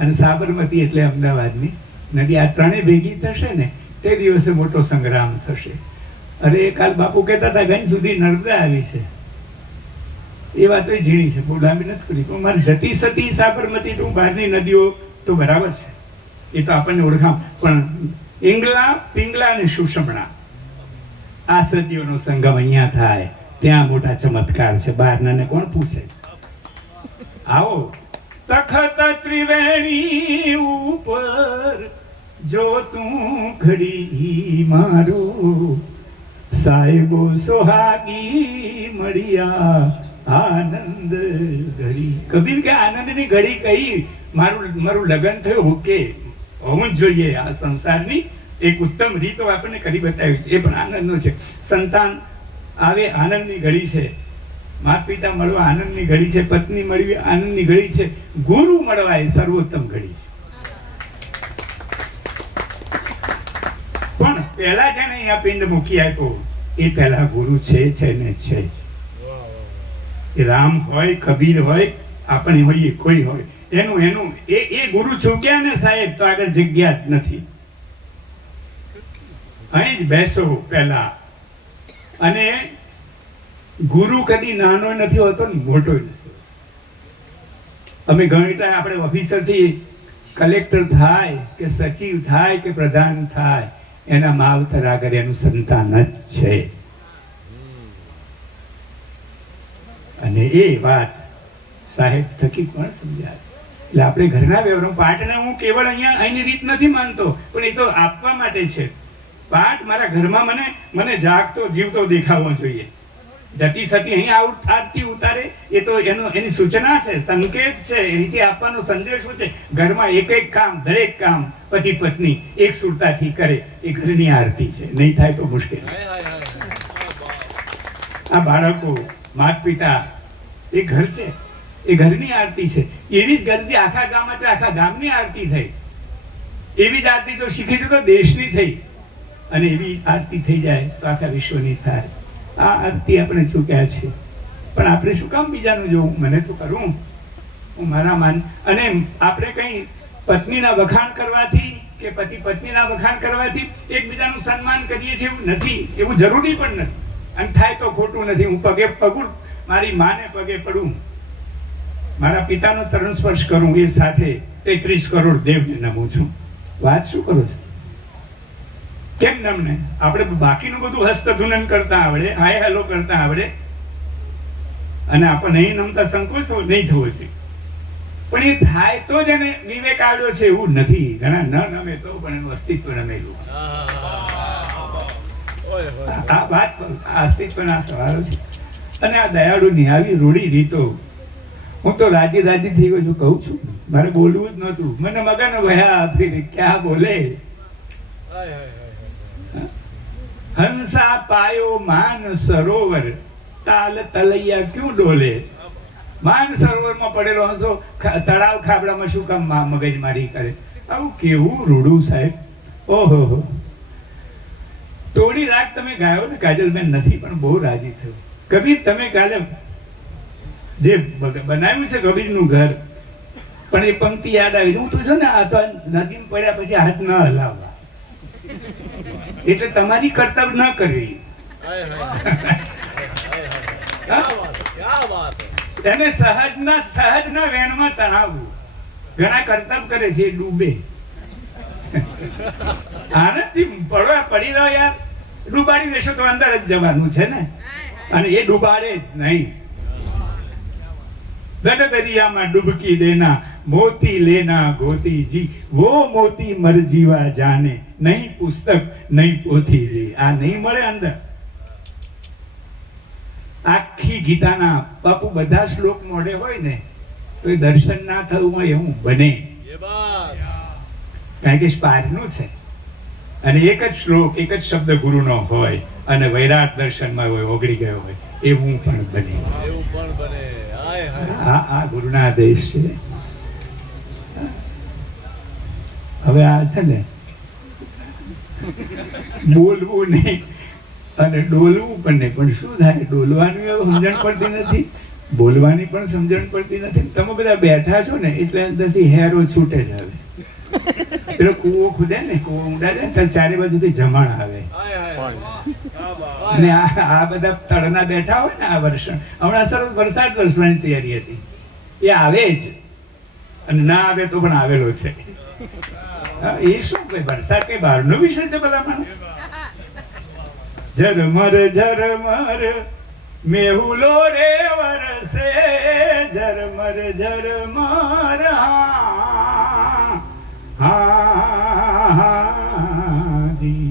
અને સાબરમતી એટલે અમદાવાદની નદી. આ ત્રણેય ભેગી થશે ને તે દિવસે મોટો સંગ્રામ થશે. અરે કાલ બાપુ કહેતા હતા ગઈ સુધી નર્મદા આવી છે, એ વાતો ઝીણી છે, બહુ લાંબી નથી કરી. પણ મારે જતી સતી સાબરમતી તો બહારની નદીઓ તો બરાબર છે, એ તો આપણને ઓળખામ. પણ ઇંગલા પિંગલા અને સુષમણા, આ સદીઓનો સંગમ અહીંયા થાય, ત્યાં મોટા ચમત્કાર છે. બહારનાને કોણ પૂછે? આવો તખત ત્રિવેણી ઉપર જો તું ઘડી મારું, સાહેબો સોહાગી મળ્યા આનંદ ઘડી. કબીર કે આનંદની ઘડી કઈ? મારું લગ્ન થયું, ઓકે, હોવું જ જોઈએ. આ સંસારની એક ઉત્તમ રીતો આપણને કરી બતાવી છે, એ પણ આનંદનો છે. સંતાન આવે આનંદની ઘડી છે, માતા પિતા મળવા આનંદની ઘડી છે, પત્ની મળવી આનંદની ઘડી છે, ગુરુ મળવા એ સર્વોત્તમ ઘડી છે. પણ પહેલા જેને અહીંયા પિંડ મૂકી આપ્યો એ પહેલા ગુરુ છે ને છે જ. એ રામ હોય, કબીર હોય, આપણે હોઈએ, કોઈ હોય, એનું એ ગુરુ ચૂક્યા ને સાહેબ તો આગળ જગ્યા જ નથી. અહીં જ બેસો પહેલા. અને ગુરુ કદી નાનો નથી હોતો ને મોટો નથી. અમે ઘણી ટાઈમ આપણે ઓફિસરથી કલેક્ટર થાય કે સચિવ થાય કે પ્રધાન થાય, એના માવતર આગળ એનું સંતાન જ છે. અને એ વાત સાહેબ થકી કોણ સમજાય? એટલે આપણે ઘરના વ્યવહારો પાઠને હું કેવળ અહીંની રીત નથી માનતો, પણ એ તો આપવા માટે છે. પાઠ મારા ઘરમાં મને જાગતો જીવતો દેખાવો જોઈએ. જતી સતી અહીં આવતી ઉતારે એ તો એની સૂચના છે, સંકેત છે, એ રીતે આપવાનો સંદેશો છે. ઘરમાં એક કામ, દરેક કામ પતિ પત્ની એક સુરતાથી કરે, એ ઘરની આરતી છે. નહીં થાય તો મુશ્કેલ. આ બાળકો, માતા પિતા, એ ઘર છે, એ ઘરની આરતી છે. એવી જ ગરદી આખા ગામ માટે આખા ગામની આરતી થઈ. એવી જ આરતી તો શીખી તો દેશની થઈ, અને એવી આરતી થઈ જાય તો આખા વિશ્વની થાય. આ આરતી આપણે ચૂક્યા છે, પણ આપણે શું કામ બીજાનું જોવું? મને તો કરવું, હું મારા માન. અને આપણે કઈ પત્નીના વખાણ કરવાથી કે પતિ પત્નીના વખાણ કરવાથી એકબીજાનું સન્માન કરીએ છીએ એવું નથી, એવું જરૂરી પણ નથી. અને થાય તો ખોટું નથી. હું પગું મારી માને પગે પડું, મારા પિતાનો ચરણ સ્પર્શ કરું, એ સાથે 33 કરોડ દેવને નમું છું. વાત શું કરું છું? કેમ નમને? આપણે બાકીનું બધું હસ્તધૂનન કરતા આવડે, હાય હેલો કરતા આવડે, અને આપણને નહીં નમતા સંકોચ તો નહીં થવો જોઈએ. પણ એ થાય તો જ એને વિવેક આવ્યો છે એવું નથી. ઘણા ન નમે તો પણ એનું અસ્તિત્વ નમેલું. આ વાત અસ્તિત્વના સવાલો છે. અને આ દયાળુની આવી રૂઢી રીતો, હું તો રાજી થઈ ગયો છું. કહું છું મારે બોલવું જ નહોતું, મને મગન વહ્યા ફિર ક્યાં બોલે. હંસા પાયો માન સરોવર, તાલ તલૈયા ક્યું ડોલે. માન સરોવરમાં પડેલો હંસો તળાવ ખાબડામાં શું કામ મગજમારી કરે? આવું કેવું રૂડું સાહેબ! ઓહો, તોડી રાગ તમે ગાયો ને કાજલબેન, નથી પણ બહુ રાજી થયું. કબીર તમે કાલે જે બનાવ્યું છે કબીરનું ઘર, પણ એ પંક્તિ યાદ આવી. હું તો જો ને આ તો નદીમાં પડ્યા પછી હાથ ન હલાવવા, એટલે તમારી કર્તવ્ય ન કરવી. એને સહજના વેણમાં તણાવવું. ઘણા કરતબ કરે છે, એ ડૂબે. આનંદથી પડી રહ્યો યાર, ડૂબાડી દેશો તો અંદર જ જવાનું છે ને, અને એ ડૂબાડે જ નહીં. દન દરિયામાં ડૂબકી દેના, મોતી લેના ગોતીજી, વો મોતી મર જીવા જાને, નહીં પુસ્તક નહીં પોથીજી. આ નહીં મળે અંદર. આખી ગીતાના બાપુ બધા શ્લોક મોઢે હોય ને તો એ દર્શન ના થવું હોય એવું બને, કારણ કે સ્પારનું છે અને એક જ શ્લોક એક જ શબ્દ ગુરુનો હોય અને વૈરાટ દર્શનમાં હોય, ઓગળી ગયો હોય, એવું પણ બને. આ ગુરુના આદેશ છે. હવે આ છે ને બોલવું નહીં અને ડોલવું પણ નહીં, પણ શું થાય, ડોલવાની સમજણ પડતી નથી, બોલવાની પણ સમજણ પડતી નથી. તમે બધા બેઠા છો ને એટલે અંદરથી હેરો છૂટે જ આવે. પેલો કૂવો ખુદે ને, કૂવો ઊંડા જાય ને ચારે બાજુથી જમાણ આવે. અને આ બધા તળના બેઠા હોય ને, આ વર્ષ હમણાં સરસ વરસાદ વરસવાની તૈયારી હતી, એ આવે જ, અને ના આવે તો પણ આવેલો છે. એ શું વરસાદ કઈ બહારનો વિષય છે બધા માણસ. ઝરમર ઝરમર મેહુલો રે વરસે, ઝરમર ઝરમર હાજી,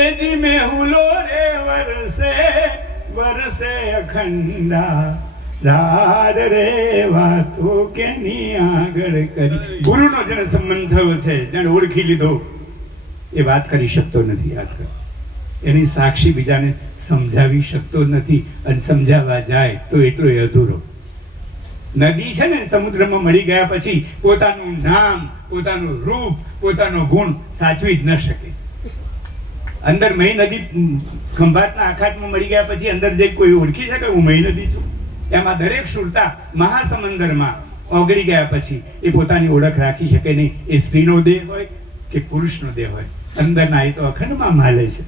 એ જી મેહુલો રે વરસે, વરસે અખંડા ધાર રે વાતો કેની આગળ કરી. ગુરુનો જેને સંબંધ થયો છે, જેને ઓળખી લીધો, એ વાત કરી શકતો નથી. યાદ કર, એની સાક્ષી બીજાને સમજાવી શકતો નથી, અને સમજાવવા જાય તો એટલો અધૂરો. નદી છે ને, સમુદ્રમાં મળી ગયા પછી પોતાનું નામ, પોતાનું રૂપ, પોતાનો ગુણ સાચવી જ ન શકે. અંદર મહી નદી ખંભાતના અખાતમાં મળી ગયા પછી અંદર જઈ કોઈ ઓળખી શકે હું મહી નદી છું? એમાં દરેક સુરતા મહાસમંદરમાં ઓગળી ગયા પછી એ પોતાની ઓળખ રાખી શકે નહીં. એ સ્ત્રીનો દેહ હોય કે પુરુષનો દેહ હોય, અંદરના એ તો અખંડમાં માલે છે.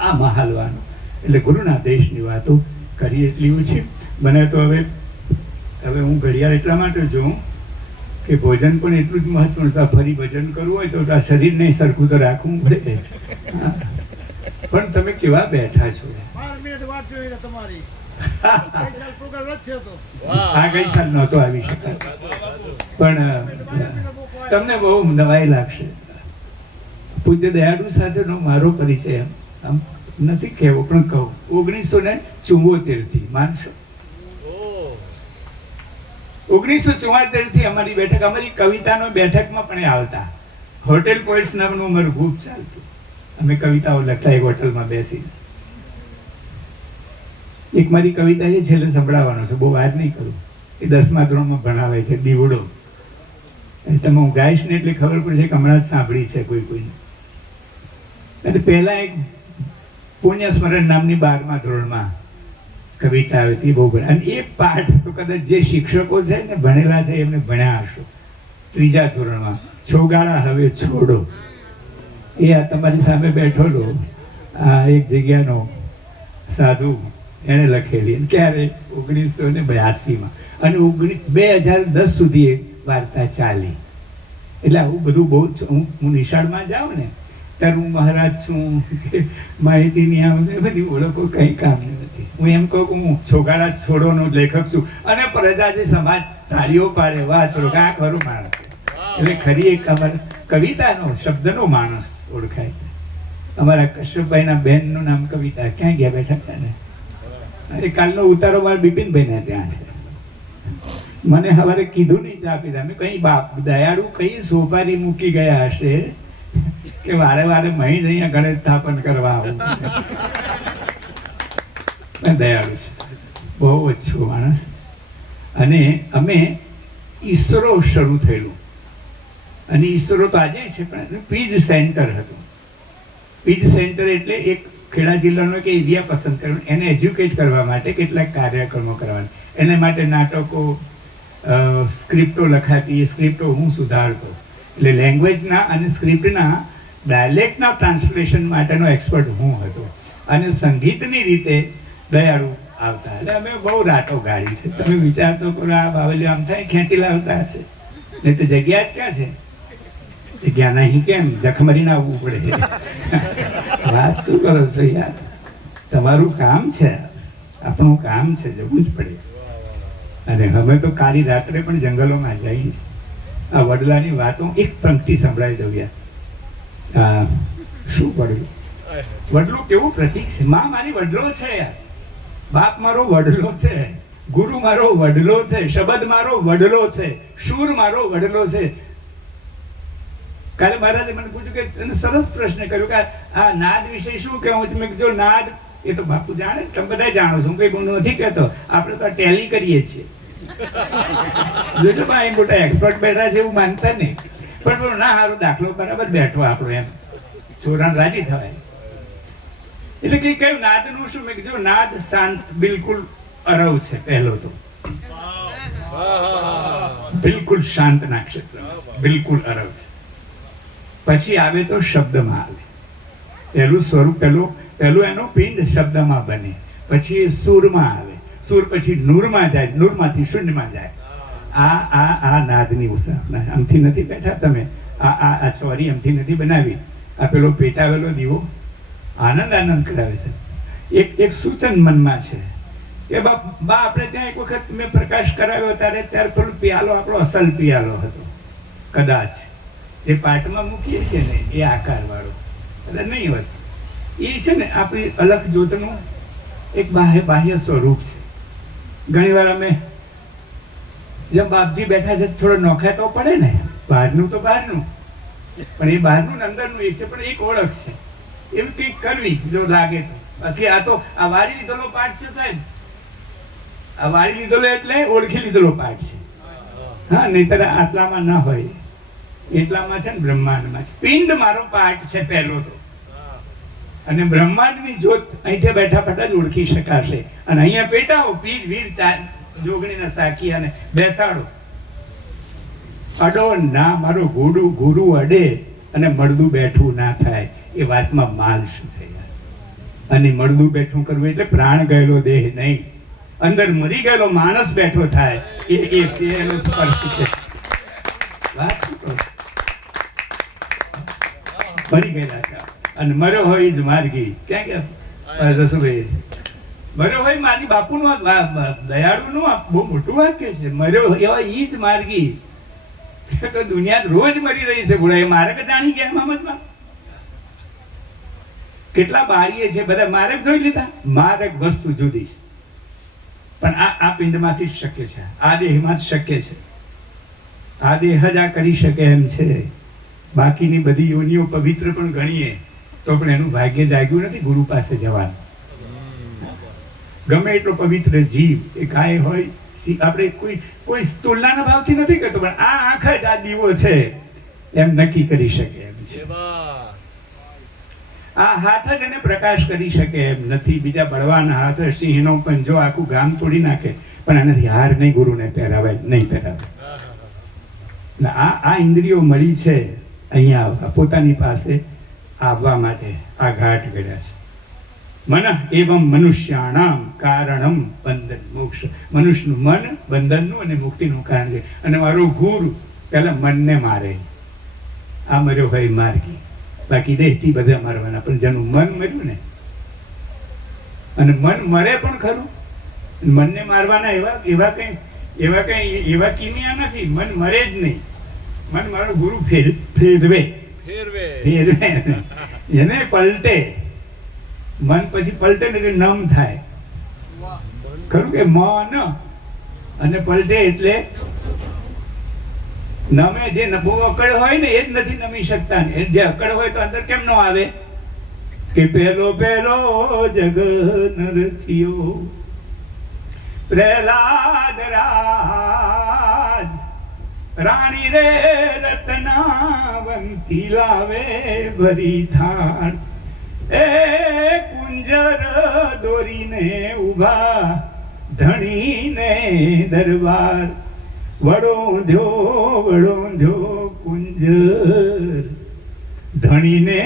આ મહાલવાનું એટલે ગુરુના દેશની વાતો કરી એટલી ઓછી. મને તો હવે હું ઘડિયાળ એટલા માટે જોઉં કે ભોજન પણ એટલું જ મહત્વનું. ફરી ભજન કરવું હોય તો આ શરીરને સરખું તો રાખવું પડે. પણ તમે કેવા બેઠા છો? આ ગઈ સાલ નહોતો આવી શકાય, પણ તમને બહુ નવાઈ લાગશે. પૂજ્ય દયાળુ સાથેનો મારો પરિચય આમ નથી કહેવો, પણ કહું. 1974 થી માનશો, 1974 થી અમારી બેઠક, અમારી કવિતાનો બેઠકમાં પણ આવતા. હોટેલ પોઈન્ટ્સ નામનું અમારું ગ્રુપ ચાલતું. અમે કવિતાઓ લખતા એક હોટલમાં બેસીને. એક મારી કવિતા એ છેલ્લે સંભળાવવાનો છે, બહુ વાર નહીં કરું. એ 10મા ધોરણમાં ભણાવે છે, દીવડો. તમે હું ગાઈશ ને એટલે ખબર પડશે કે હમણાં જ સાંભળી છે કોઈને. એટલે પહેલા એક પુણ્ય સ્મરણ નામની 12મા ધોરણમાં કવિતા આવી હતી, બહુ અને એ પાઠ તો કદાચ જે શિક્ષકો છે ને ભણેલા છે એમને ભણ્યા હશો. 3જા ધોરણમાં, છોગાળા હવે છોડો. એ આ તમારી સામે બેઠોલો આ એક જગ્યાનો સાધુ એને લખેલી. ક્યારે? 1982માં. અને 2010 સુધી એ વાર્તા ચાલી. એટલે આવું બધું બહુ. હું નિશાળમાં જાઉં ને ત્યારે હું મહારાજ છું કે માહિતીની આ બધી ઓળખો કંઈ કામની નથી. હું એમ કહું કે હું છોગાળા છોડોનો લેખક છું, અને પ્રજાજી સમાજ તાળીઓ પાડે, વાત કરો કે આ ખરું માણસ. એટલે ખરી એક અમારા કવિતાનો શબ્દનો માણસ ઓળખાય. અમારા કશ્યપભાઈના બહેનનું નામ કવિતા. ક્યાં ગયા? બેઠા છે ને. એ કાલનો ઉતારો મારા બિપિનભાઈને ત્યાં છે. મને સવારે કીધું નહીં ચા પીધા. મેં કઈ બાપ દયાળુ કઈ સોપારી મૂકી ગયા હશે કે વારે વારે મહી જ અહીંયા ગણેશ સ્થાપન કરવા આવું. દયાળુ છે, બહુ જ છું માણસ. અને અમે ઈસરો શરૂ થયેલું, અને ઈસરો તો આજે છે, પણ પીજ સેન્ટર હતું. પીજ સેન્ટર એટલે એક ખેડા જિલ્લાનો એક એરિયા પસંદ કરવાનો, એને એજ્યુકેટ કરવા માટે કેટલાક કાર્યક્રમો કરવાના. એને માટે નાટકો, સ્ક્રિપ્ટો લખાતી. એ સ્ક્રિપ્ટો હું સુધારતો. એટલે લેંગ્વેજના અને સ્ક્રિપ્ટના ડાયલેક્ટના ટ્રાન્સલેશન માટેનો એક્સપર્ટ હું હતો. અને સંગીતની રીતે દયાળુ આવતા. એટલે અમે બહુ રાતો ગાડી છે. તમે વિચાર તો કરો, આ બાવલીઓ આમ થાય ખેંચી લાવતા હશે, નહીં તો જગ્યા જ ક્યાં છે? જગ્યા નહીં કેમ જખમરીને આવવું પડે? વાત શું કરો છો યાર? તમારું કામ છે, આપણું કામ છે, જવું જ પડે. અને અમે તો કાળી રાત્રે પણ જંગલોમાં જઈએ. આ વડલાની વાતો એક પંક્તિ સંભળાવી દઉં યાર. શું વડલું? વડલું કેવું પ્રતીક છે? માં મારી વડલો છે યાર, બાપ મારો વડલો છે, ગુરુ મારો વડલો છે, શબ્દ મારો વડલો છે, શૂર મારો વડલો છે. કાલે મહારાજે મને પૂછ્યું કે સરસ પ્રશ્ન કર્યો કે આ નાદ વિશે શું કહેવું છે? મેં કીધું નાદ એ તો બાપુ જાણે, તમે બધા જાણો છો, હું કઈ ગુનો નથી કહેતો. આપણે તો ટેલી કરીએ છીએ. જોજો ભાઈ મોટા એક્સપર્ટ બેઠા છે એવું માનતા નહીં, પણ ના સારો દાખલો બરાબર બેઠો આપણો, એમ છોરાને રાજી થવાય. એટલે કે કયું નાદનું શું? મેં કીધું નાદ શાંત, બિલકુલ અરવ છે. પહેલો તો બિલકુલ શાંતના ક્ષેત્ર, બિલકુલ અરવ છે. પછી આવે તો શબ્દમાં આવે. પહેલું સ્વરૂપ, પહેલું એનો પિંડ શબ્દમાં બને. પછી એ સુરમાં આવે, સુર પછી નૂરમાં જાય, નૂરમાંથી શૂન્યમાં જાય. આ નાદની ઉસાહના. આમથી નથી બેઠા તમે, આ ચોરી આમથી નથી બનાવી. આ પેલો પેટાવેલો દીવો આનંદ કરાવે છે. એક સૂચન મનમાં છે કે બા આપણે ત્યાં એક વખત મેં પ્રકાશ કરાવ્યો ત્યારે પેલો પિયાલો આપણો અસલ પિયાલો હતો કદાચ, જે પાટમાં મૂકીએ છીએ ને એ આકાર વાળો, એટલે નહીં હોત. એ છે ને આપણી અલગ જ્યોતનું એક બાહ્ય સ્વરૂપ છે. ઘણી વાર અમે જેમ બાપજી બેઠા છે, થોડો નોખા તો પડે ને, બહારનું તો બહારનું, પણ એ બહારનું અંદરનું એક છે, પણ એક ઓળખ છે. એવું કંઈક કરવી જો લાગે તો. બાકી આ તો આ વાળી લીધેલો પાઠ છે સાહેબ, આ વાળી લીધેલો એટલે ઓળખી લીધેલો પાઠ છે. હા, નહીતર આટલામાં ના હોય. એટલામાં છે ને બ્રહ્માંડમાં છે. પિંડ મારો પાઠ છે પહેલો તો, અને બ્રહ્માંડની જ્યોત અહીંથી બેઠા બેઠા જ ઓળખી શકાશે. અને અહીંયા પેટાવો પીર વીર જોગણીના સાખી અને બેસાડો. અડો ના મારો ગુરુ અડે અને મળદું બેઠું ના થાય. એ વાતમાં માલ શું છે યાર? અને મળદું બેઠું કરવું એટલે પ્રાણ ગયેલો દેહ નહીં, અંદર મરી ગયેલો માણસ બેઠો થાય એનો સ્પર્શ છે. વાત શું કહું? મરી ગયેલા છે અને મર્યો હોય જ માર્ગી. ક્યાં ગયા જસુભાઈ? મર્યો હોય મારી બાપુનું દયાળુનું બહુ મોટું વાક્ય છે. મર્યો એવા ઈ જ માર્ગી. તો દુનિયા રોજ મરી રહી છે બોલા. એ માર્ગ જાણી ગયા મામદમાં. કેટલા બારીએ છે બધા માર્ગ જોઈ લીધા. માર્ગ વસ્તુ જુદી છે, પણ આ પિંડમાંથી જ શક્ય છે, આ દેહમાં જ શક્ય છે. આ દેહ જ આ કરી શકે એમ છે. બાકીની બધી યોનિઓ પવિત્ર પણ ગણીએ તો પણ એનું ભાગ્ય જાગ્યું નથી ગુરુ પાસે જવાનું. ગમે એટલો પવિત્ર જીવ, એ ગાય હોય, આપણે કોઈ તુલનાના ભાવથી નથી કરતો, પણ આ આંખ જ આ દીવો છે એમ નક્કી કરી શકે એમ છે. આ હાથ જ એને પ્રકાશ કરી શકે એમ નથી. બીજા બળવાના હાથ, સિંહનો પંજો આખું ગામ તોડી નાખે, પણ આનાથી હાર નહીં ગુરુને પહેરાવાય, નહીં પહેરાવાય. આ ઇન્દ્રિયો મળી છે અહીંયા પોતાની પાસે આવવા માટે આ ઘાટ ગળ્યા છે. મન એવં મનુષ્યાણામ કારણમ બંધન મોક્ષ. મનુષ્યનું મન બંધનનું અને મુક્તિનું કારણ છે. અને મારો ગુરુ પેલા મનને મારે. આ મર્યો ભાઈ માર્ગી, બાકી દેહથી બધા મારવાના. પણ જેનું મન મર્યું ને, અને મન મરે પણ ખરું, મનને મારવાના એવા કિમિયા નથી. મન મરે જ નહીં. મન મારો ગુરુ ફેરવે એને પલટે. મન પછી પલટે ને એટલે નમ થાય. ખરું કે મન અને પલટે એટલે નમે. જે બહુ અકડ હોય ને એ જ નથી નમી શકતા. જે અકડ હોય તો અંદર કેમ ન આવે? કે પેલો જગ નરસિયો પ્રહલાદ રાજ, રાણી રે રત્નાવંતી લાવે ભરી થાળ. એ કુંજર દોરીને ઉભા ધણીને દરબાર. વડોંધ્યો કુંજર ધણીને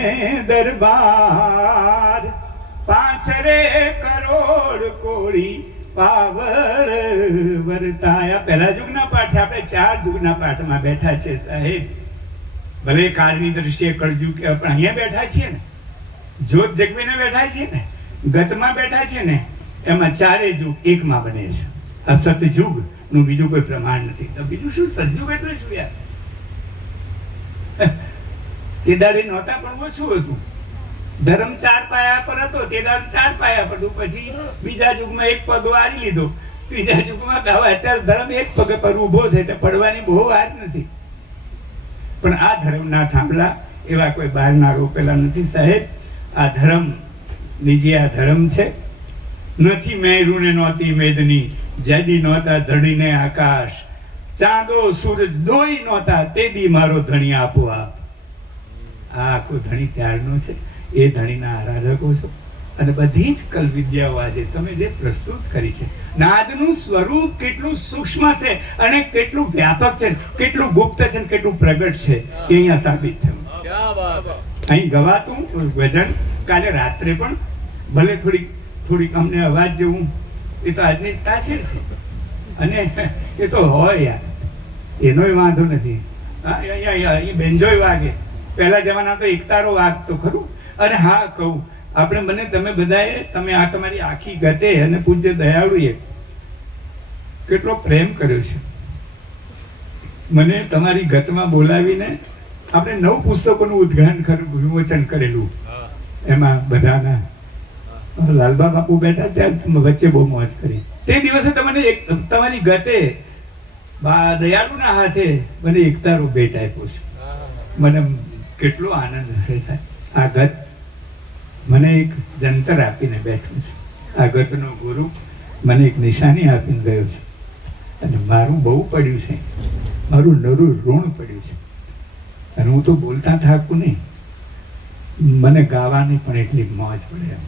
દરબાર. પાંચરે કરો ઓડ કોળી પાવર વર્તાયા. પહેલા યુગના પાઠ છે, આપણે 4 યુગના પાઠમાં બેઠા છે સાહેબ. ભલે કાળની દ્રષ્ટિએ કળજુગ કે પણ અહીંયા બેઠા છીએ ને, જોત જગવીને બેઠા છીએ ને, ગતમાં બેઠા છીએ ને, એમાં 4 યુગ એકમાં બને છે. આ સતયુગ નું બીજું કોઈ પ્રમાણ નથી. તો બીજું શું? સતયુગ એટલે શું યાર? તે દાડે નહોતા પણ ઓછું હતું. ધર્મ 4 પાયા પર હતો, તે દાડે 4 પાયા પર હતું. પછી બીજા યુગમાં એક પગ વાળી લીધો, ત્રીજા યુગમાં અત્યારે ધર્મ એક પગ પર ઉભો છે, એટલે પડવાની બહુ વાત નથી. પણ આ ધર્મના થાંભલા એવા કોઈ બહારના રોપેલા નથી સાહેબ. આ ધર્મ નીજે આ ધર્મ છે. નથી મેરું ને નહોતી મેદની, જેદી નહોતા ધણીને આકાશ, ચાંદો સૂરજ દોઈ નહોતા, તેદી મારો ધણી આપો આપ. આ આખો ધણી ત્યારનો છે. એ ધણીના આરાધકો છો. અને બધી જ કલ વિદ્યાઓ આજે તમે જે પ્રસ્તુત કરી છે, નાદનું સ્વરૂપ કેટલું સૂક્ષ્મ છે અને કેટલું વ્યાપક છે, કેટલું ગુપ્ત છે અને કેટલું પ્રગટ છે, એ અહીંયા સાબિત થયું. અહીં ગવાતું ભજન કાલે રાત્રે પણ ભલે થોડીક અમને અવાજ જેવું, એ તો આજની તાસીર છે અને એ તો હોય યાર, એનોય વાંધો નથી. અહીંયા બેન્જોય વાગે. પહેલા જમાના તો એકતારો વાગતો ખરું. અને હા કહું, આપણે મને તમે બધાએ, તમે આ તમારી આખી ગતે અને પૂજ્ય દયાળુએ કેટલો પ્રેમ કર્યો છે. મને તમારી ગતમાં બોલાવીને આપણે 9 પુસ્તકોનું ઉદ્ઘાટન વિમોચન કરેલું. એમાં બધાના લાલબા બાપુ બેઠા ત્યાં વચ્ચે બહુ મોજ કરી. તે દિવસે તમને તમારી ગતે દયાળુના હાથે મને એકતારો ભેટ આપ્યો છે. મને કેટલો આનંદ રહે છે. આ ગત મને એક જંતર આપીને બેઠું છે. આ ગતનો ગુરુ મને એક નિશાની આપીને ગયો છે અને મારું બહુ પડ્યું છે, મારું નરું ઋણ પડ્યું છે. અને હું તો બોલતા થાકું નહીં, મને ગાવાની પણ એટલી મોજ પડે એમ.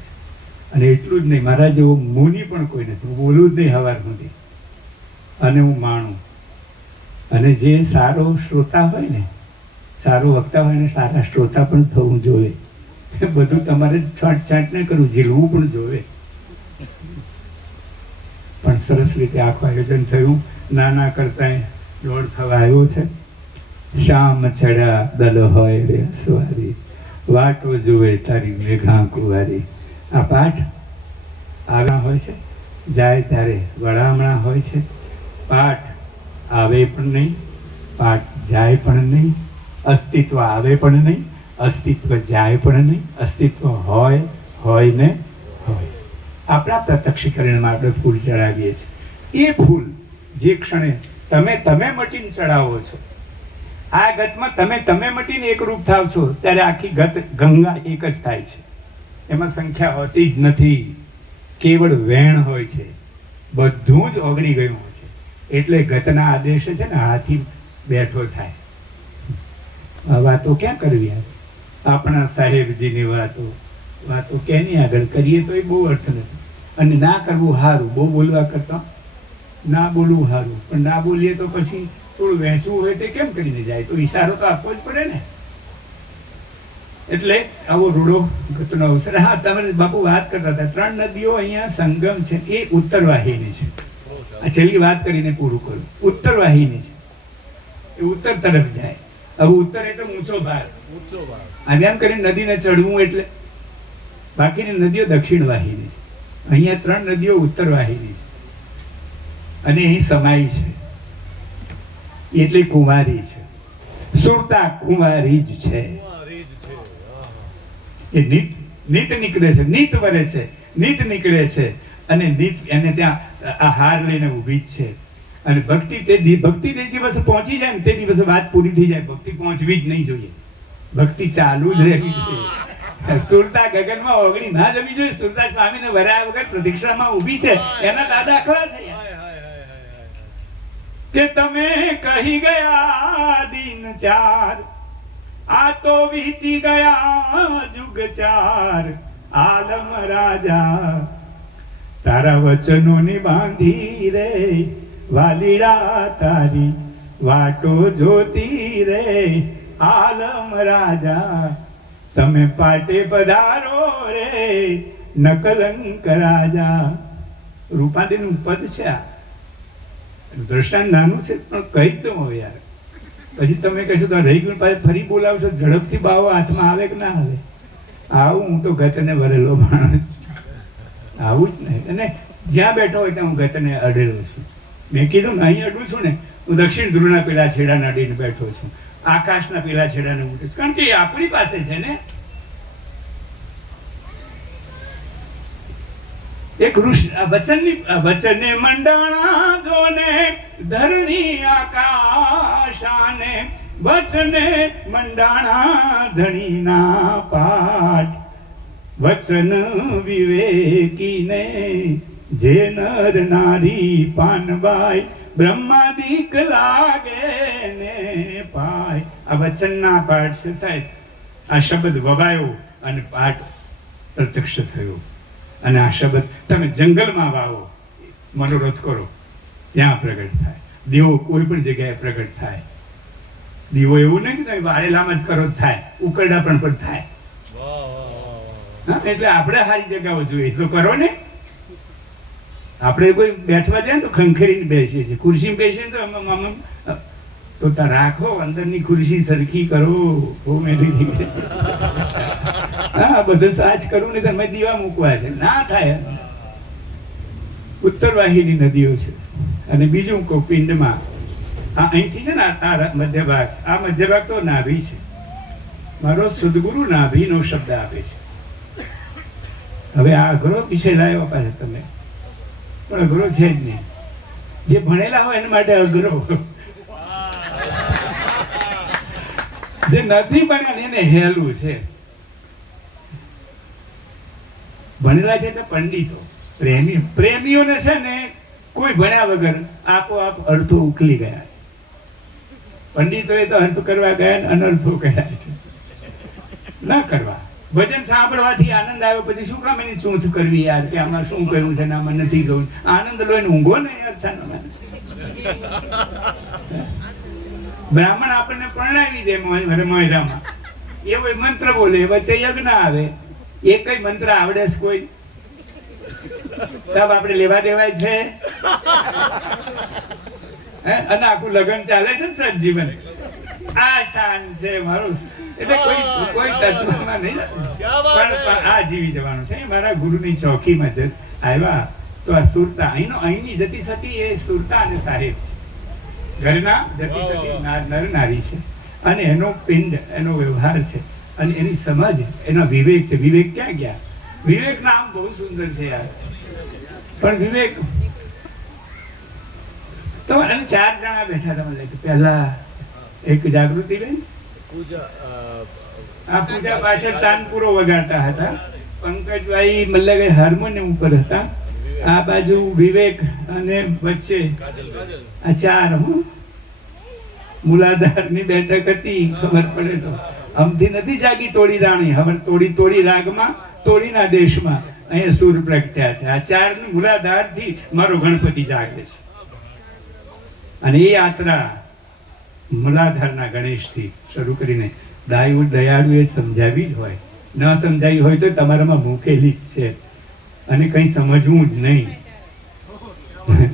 અને એટલું જ નહીં, મારા જેવો મુનિ પણ કોઈ નથી. હું બોલું જ નહીં હવાર સુધી, અને હું માણું. અને જે સારો શ્રોતા હોય ને, સારો વક્તા હોય ને, સારા શ્રોતા પણ થવું જોઈએ. બધું તમારે છાંટ ન કરવું, ઝીલવું પણ જોવે. પણ સરસ રીતે આખું આયોજન થયું. નાના કરતા દોડ થવા આવ્યો છે. શામ ચડ્યા દલ હોય રે અસવારી, વાટો જુએ તારી મેઘા કુવારી. આ પાઠ આગળ હોય છે, જાય ત્યારે વળામણા હોય છે. પાઠ આવે પણ નહીં, પાઠ જાય પણ નહીં, અસ્તિત્વ આવે પણ નહીં, અસ્તિત્વ જાય પણ નહીં, અસ્તિત્વ હોય ને હોય. આપણા પ્રત્યક્ષીકરણમાં આપણે ફૂલ ચડાવીએ છીએ. એ ફૂલ જે ક્ષણે તમે મટીને ચડાવો છો, આ ગતમાં તમે મટીને એકરૂપ થાવ છો, ત્યારે આખી ગત ગંગા એક જ થાય છે. એમાં સંખ્યા હોતી જ નથી, કેવળ વેણ હોય છે. બધું જ ઓગળી ગયું હોય છે. એટલે ગતના આદેશ છે ને, હાથી બેઠો થાય. વાતો ક્યાં કરવી? આપણા સાહેબજીની વાતો કેની આગળ કરીએ તો એ બહુ અર્થ નથી. અને ના કરવું સારું, બહુ બોલવા કરતા ના બોલવું સારું. પણ ના બોલીએ તો પછી થોડું વહેંચવું હોય તે કેમ કરીને જાય? તો ઈશારો તો આપવો જ પડે ને. એટલે આવો રૂડો ગતનો અવસર. હા, તમે બાપુ વાત કરતા હતા, 3 નદીઓ અહીંયા સંગમ છે. એ ઉત્તરવાહિની છે. આ છેલ્લી વાત કરીને પૂરું કરું. ઉત્તરવાહિની છે, એ ઉત્તર તરફ જાય. હવે ઉત્તર એટલે ઊંચો ભાગ. આને એમ કરીને નદીને ચડવું એટલે. બાકીની નદીઓ દક્ષિણ વાહિની છે. અહીંયા 3 નદીઓ ઉત્તર વાહિની છે અને અહીં સમાઈ છે. એટલે કુંવારી છે. સુરતા કુંવારી જ છે. એ નીત નીકળે છે, નીત વરે છે, નીત નીકળે છે. અને નીત એને ત્યાં આ હાર લઈને ઊભી જ છે. અને ભક્તિ તે દિવસે પહોંચી જાય ને, તે દિવસે વાત પૂરી થઈ જાય. ભક્તિ પહોંચવી જ નહીં જોઈએ, ભક્તિ ચાલુ જ રહેવી જોઈએ. સુરતા ગગનમાં ઓગળી ના જવી જોઈએ. સુરતા સ્વામીને વરાયા વગર પ્રદક્ષિણામાં ઊભી છે. એના દાદા ખરા છે કે તમે કહી ગયા દિન 4, આ તો વીતી ગયા જુગ 4. આલમ રાજા તારા વચનોની બાંધી રે, વાલીડા તારી વાટો જોતી રે. આલમ રાજા તમે પાટે પધારો રે, નકલંક રાજા. રૂપાદીનું પદ છે આ. દ્રષ્ટાંત નાનું છે પણ કહી દઉં હવે યાર. પછી તમે કહેશો તો રહી ગયું, પાછું ફરી બોલાવશો, ઝડપથી બાવો હાથમાં આવે કે ના આવે? આવું હું તો ગતને વરેલો માણસ, આવું જ નહીં. અને જ્યાં બેઠો હોય ત્યાં હું ગતને અડેલો છું. મેં કીધું ને અહીં અડું છું ને, હું દક્ષિણ ધ્રુવના પેલા છેડાને અડીને બેઠો છું, આકાશના પેલા છેડાને ઉઠું છું, કારણ કે એ આપણી પાસે છે ને. એક વચને મંડાણા જોને ધરણી આકાશાને, વચને મંડાણા ધણીના પાઠ, વચન વિવેકીને જે નર નારી પાનબાઈ, બ્રહ્માદિક લાગે ને પાય. આ વચનના પાઠ છે સાહેબ. આ શબ્દ વવાયો અને પાઠ પ્રત્યક્ષ થયો. અને આ શબ્દ તમે જંગલમાં વાવો, મનોરથ કરો, ત્યાં પ્રગટ થાય. દીવો કોઈ પણ જગ્યાએ પ્રગટ થાય. દીવો એવું નહીં કે તમે વાળેલામાં જ કરો થાય, ઉકરડા પણ થાય. એટલે આપણે સારી જગ્યાઓ જોઈએ તો કરો ને. આપણે કોઈ બેઠવા જાય ને તો ખંખેરીને બેસીએ છીએ, ખુરશી બેસીએ તો રાખો, અંદરની ખુરશી સરખી કરો. હા, બધું સાચ કરવું ને તમે દીવા મૂકવા છે, ના થાય. ઉત્તરવાહિની નદીઓ છે. અને બીજું કહું, પિંડમાં આ અહીંથી છે ને આ મધ્ય ભાગ, આ મધ્ય ભાગ તો નાભી છે. મારો સદગુરુ નાભીનો શબ્દ આપે છે. હવે આ અઘરો વિષય લાવ્યો પાછા તમે, પણ અઘરો છે જ નહીં. જે ભણેલા હોય એના માટે અઘરો, જે નથી ભણ્યા એને હેલું છે. ભણેલા છે તો પંડિતો, પ્રેમીઓને છે ને કોઈ ભણ્યા વગર આપોઆપ અર્થો ઉકલી ગયા છે. પંડિતોએ તો અર્થ કરવા ગયા ને અનર્થો કર્યા છે. ના કરવા. ભજન સાંભળવાથી આનંદ આવ્યો પછી શું કામ એની ચૂંથ કરવી યાર, કે આમાં શું કહ્યું છે ને આમાં નથી કહ્યું. આનંદ લો એને ઊંઘો ને યાર. બ્રાહ્મણ આપણને પરણાવી દે મોયરામાં, એવો મંત્ર બોલે, વચ્ચે યજ્ઞ આવે, એક જ મંત્ર આવડે છે કોઈ? તબ આપણે લેવા દેવાય છે. અને આખું લગ્ન ચાલે છે ને સજીવન. આ શાન છે મારું, એટલે કોઈ તત્વમાં નહીં, પણ આ જીવી જવાનું છે. મારા ગુરુની ચોકીમાં જ આવ્યા તો આ સુરતા, અહીંની જતી સતી એ સુરતા અને સાહેબ ઘરના જતી સતી નર નારી છે. અને એનો પિંડ, એનો વ્યવહાર છે, અને એની સમજ, એનો વિવેક છે. વિવેક ક્યાં ગયા? વિવેક નામ બહુ સુંદર છે યાર, પણ વિવેક તો અને 4 જણા બેઠા તમને પહેલા. એક જાગૃતિ બેન આ પૂજા પાછળ તાનપુરો વગાડતા હતા, પંકજભાઈ મલ્લભાઈ હાર્મોનિયમ ઉપર હતા, આ બાજુ વિવેક, અને વચ્ચે આ 4 મૂલાધારની બેઠક હતી. ખબર પડે તો અમથી નથી જાગી તોડી રાણી, હવે તોડી રાગમાં, તોડીના દેશમાં અહીંયા સૂર પ્રગટ્યા છે. આ 4 મૂલાધારથી મારો ગણપતિ જાગે છે. અને એ યાત્રા મૂલાધારના ગણેશથી શરૂ કરીને દયાળુ એ સમજાવી જ હોય, ન સમજાવી હોય તો તમારામાં મૂકેલી જ છે. અને કંઈ સમજવું જ નહીં.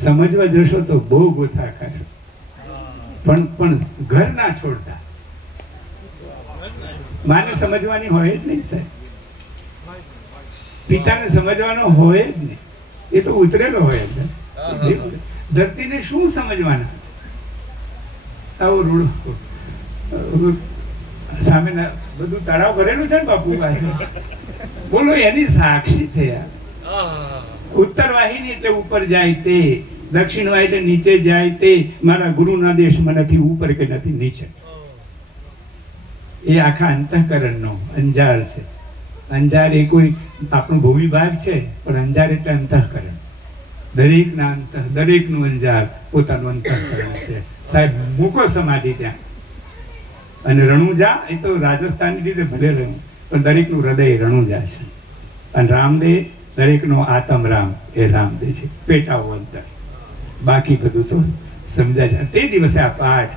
સમજવા જશો તો બહુ ગોથા ખાશો, પણ ઘર ના છોડતા. માને સમજવાની હોય જ નહીં સાહેબ, પિતાને સમજવાનો હોય જ નહીં. એ તો ઉતરેલો હોય. ધરતીને શું સમજવાના? આવો રૂડો સામે બધું તળાવ ભરેલું છે ને બાપુ પાસે, બોલો એની સાક્ષી છે યાર. ઉત્તર વાહિની એટલે ઉપર જાય તે, દક્ષિણ વાહિની એટલે નીચે જાય તે. મારા ગુરુના દેશમાં નથી ઉપર કે નથી નીચે. એ આખા અંતઃકરણનો અંજાર છે. અંજાર એ કોઈ આપણું ભૂમિભાગ છે, પણ અંજાર એટલે અંતઃકરણ. દરેકનું અંજાર પોતાનું અંતઃકરણ છે સાહેબ. મૂકો સમાધિ ત્યાં. અને રણુજા એ તો રાજસ્થાનની રીતે ભલે રહ્યું, પણ દરેકનું હૃદય રણુજા છે. અને રામદેવ, દરેકનો આત્મ રામ એ રામદેવ છે. પેટાઓ અંતર, બાકી બધું તો સમજાય છે. તે દિવસે આ પાઠ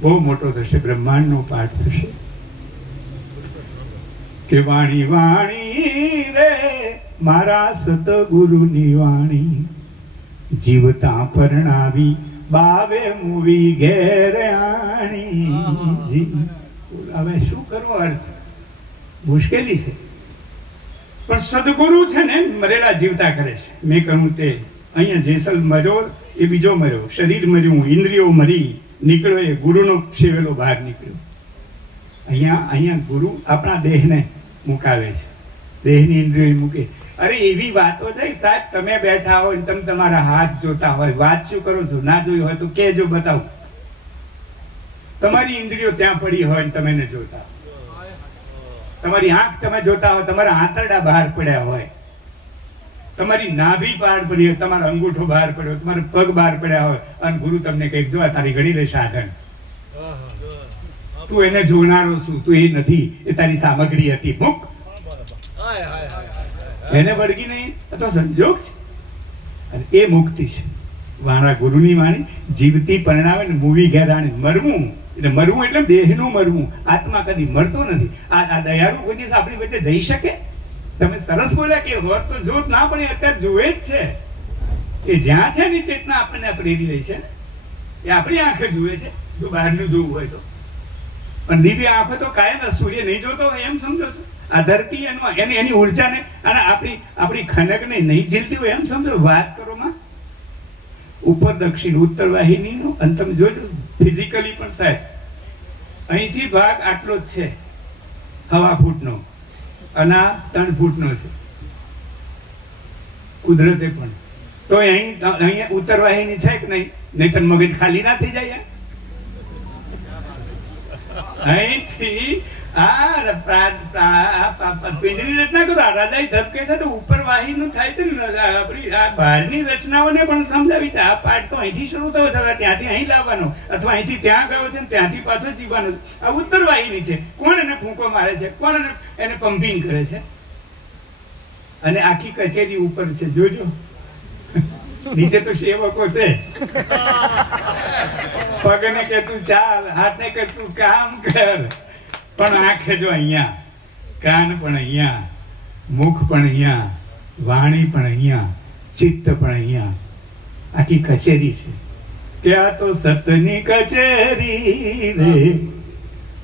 બહુ મોટો થશે, બ્રહ્માંડનો પાઠ થશે. કે વાણી વાણી રે મારા સતગુરુની વાણી જીવતા પરણાવી બાવે મૂવી ઘેર આણી. હવે શું કરવો અર્થ? મુશ્કેલી છે, પણ સદગુરુ છે ને મરેલા જીવતા કરે છે. મેં કહ્યું તે અહીંયા જેસલ મર્યો એ બીજો મર્યો, શરીર મર્યું, ઇન્દ્રિયો મરી, નીકળ્યો એ ગુરુનો સેવેલો બહાર નીકળ્યો. અહીંયા ગુરુ આપણા દેહને મુકાવે છે, દેહની ઇન્દ્રિયો મૂકે. અરે એવી વાતો છે સાહેબ, તમે બેઠા હોય તમે તમારા હાથ જોતા હોય, વાત શું કરો છો? ના જોઈ હોય તો કેજો, બતાવો. તમારી ઇન્દ્રિયો ત્યાં પડી હોય તમે ને જોતા, તમારી આંખ તમે જોતા હોય, તમારા આંતરડા બહાર પડ્યા હોય, તમારી નાભી બહાર પડી હોય, તમારો અંગૂઠો બહાર પડ્યો, તમારો પગ બહાર પડ્યા હોય, અને ગુરુ તમને કંઈક જોવા તારી ઘડી લે સાધન, તું એને જોનારો છું, તું એ નથી, એ તારી સામગ્રી હતી, મૂક. એને વળગી નહીં તો સંજોગ છે, અને એ મુક્તિ છે. મારા ગુરુની વાણી જીવતી પરણાવે ને મૂવી ઘેરાણી. મરવું એટલે મરવું એટલે દેહનું મરવું, આત્મા કદી મરતો નથી. આ દયાળુ કોઈ દિવસ આપણી વચ્ચે જઈ શકે? તમે સરસ બોલ્યા કે હોત તો જોત ના, પણ અત્યારે જુએ જ છે. એ જ્યાં છે ને ચેતના આપણને પ્રેરી રહી છે, એ આપણી આંખે જુએ છે. જો બહારનું જોવું હોય તો, પણ દિવ્ય આંખો તો કાયમ સૂર્ય નહીં જોતો હોય એમ સમજો છો. આ ધરતી એની ઉર્જાને અને આપણી ખનકને નહીં ઝીલતી હોય એમ સમજો. વાત કરો માં ઉપર દક્ષિણ ઉત્તર વાહિનીનો, અને તમે જોજો ફિઝિકલી પણ સાહેબ અહીંથી ભાગ આટલો જ છે, 1.5 ફૂટનો, અને આ 3 ફૂટનો છે કુદરતે પણ. તો અહીંયા ઉત્તર વાહિની છે કે નહીં? નહીં તો મગજ ખાલી ના થઈ જાય. અહીંથી પિંડની રચના કરો, હૃદય ધબકે છે તો ઉપર વાહિનું થાય છે ને. આપણી આ બહારની રચનાઓને પણ સમજાવી છે. આ પાઠ તો અહીંથી શરૂ થયો છે, ત્યાંથી અહીં લાવવાનો, અથવા અહીંથી ત્યાં ગયો છે ત્યાંથી પાછો જીવવાનો. આ ઉત્તર વાહિની છે. કોણ એને ફૂંકો મારે છે? કોણ એને પમ્પિંગ કરે છે? અને આખી કચેરી ઉપર છે, જોજો. નીચે તો સેવકો છે, પગને કે તું ચાલ, હાથને કે તું કામ કર, પણ આંખે જો અહીંયા, કાન પણ અહીંયા, મુખ પણ અહીંયા, વાણી પણ અહીંયા, ચિત્ત પણ અહીંયા. આખી કચેરી છે. ત્યાં તો સતની કચેરી રે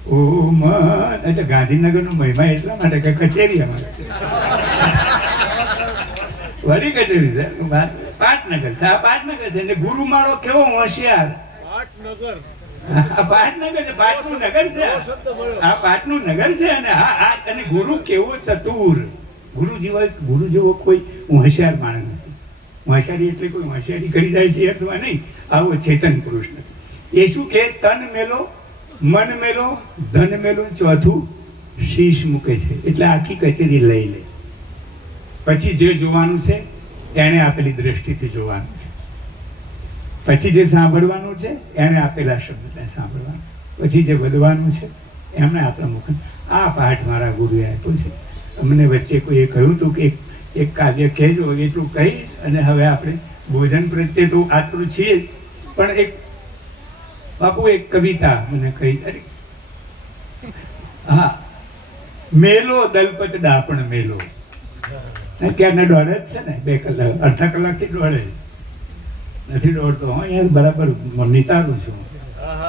ઓ મન. એટલે ગાંધીનગરનો મહિમા એટલા માટે કે કચેરી અમારે વળી કચેરી છે. પાટનગર છે, આ પાટનગર છે. અને ગુરુ માળો કેવો હોશિયાર. પાટનગર છે, પાટનું નગર છે. આ પાટનું નગર છે. અને ગુરુ કેવો ચતુર. ગુરુ જેવો કોઈ હોશિયાર માણસ નથી. હોશિયારી એટલે કોઈ હોશિયારી કરી જાય છે અથવા નહીં. આવો ચેતન પુરુષ નથી. એ શું કે તન મેલો, મન મેલો, ધન મેલો, ચોથું શીશ મૂકે છે. એટલે આખી કચેરી લઈ લે. પછી જે જોવાનું છે એને આપેલી દ્રષ્ટિથી જોવાનું છે. પછી જે સાંભળવાનું છે એને આપેલા શબ્દને સાંભળવાનું. પછી જે વધવાનું છે એમને આપણા મુખ. આ પાઠ મારા ગુરુએ આપ્યો છે. અમને વચ્ચે કોઈએ કહ્યું હતું કે એક કાવ્ય કહેજો, એટલું કહી અને હવે આપણે ભોજન પ્રત્યે તો આટલું છીએ જ, પણ એક બાપુ એક કવિતા મને કહી. હા, મેલો દલપત ડાપણ મેલો. ક્યારને દોડે જ છે ને, 2 કલાક, અડધા કલાકથી દોડે નથી દોડતો. હું યાર બરાબર નિતારું છું.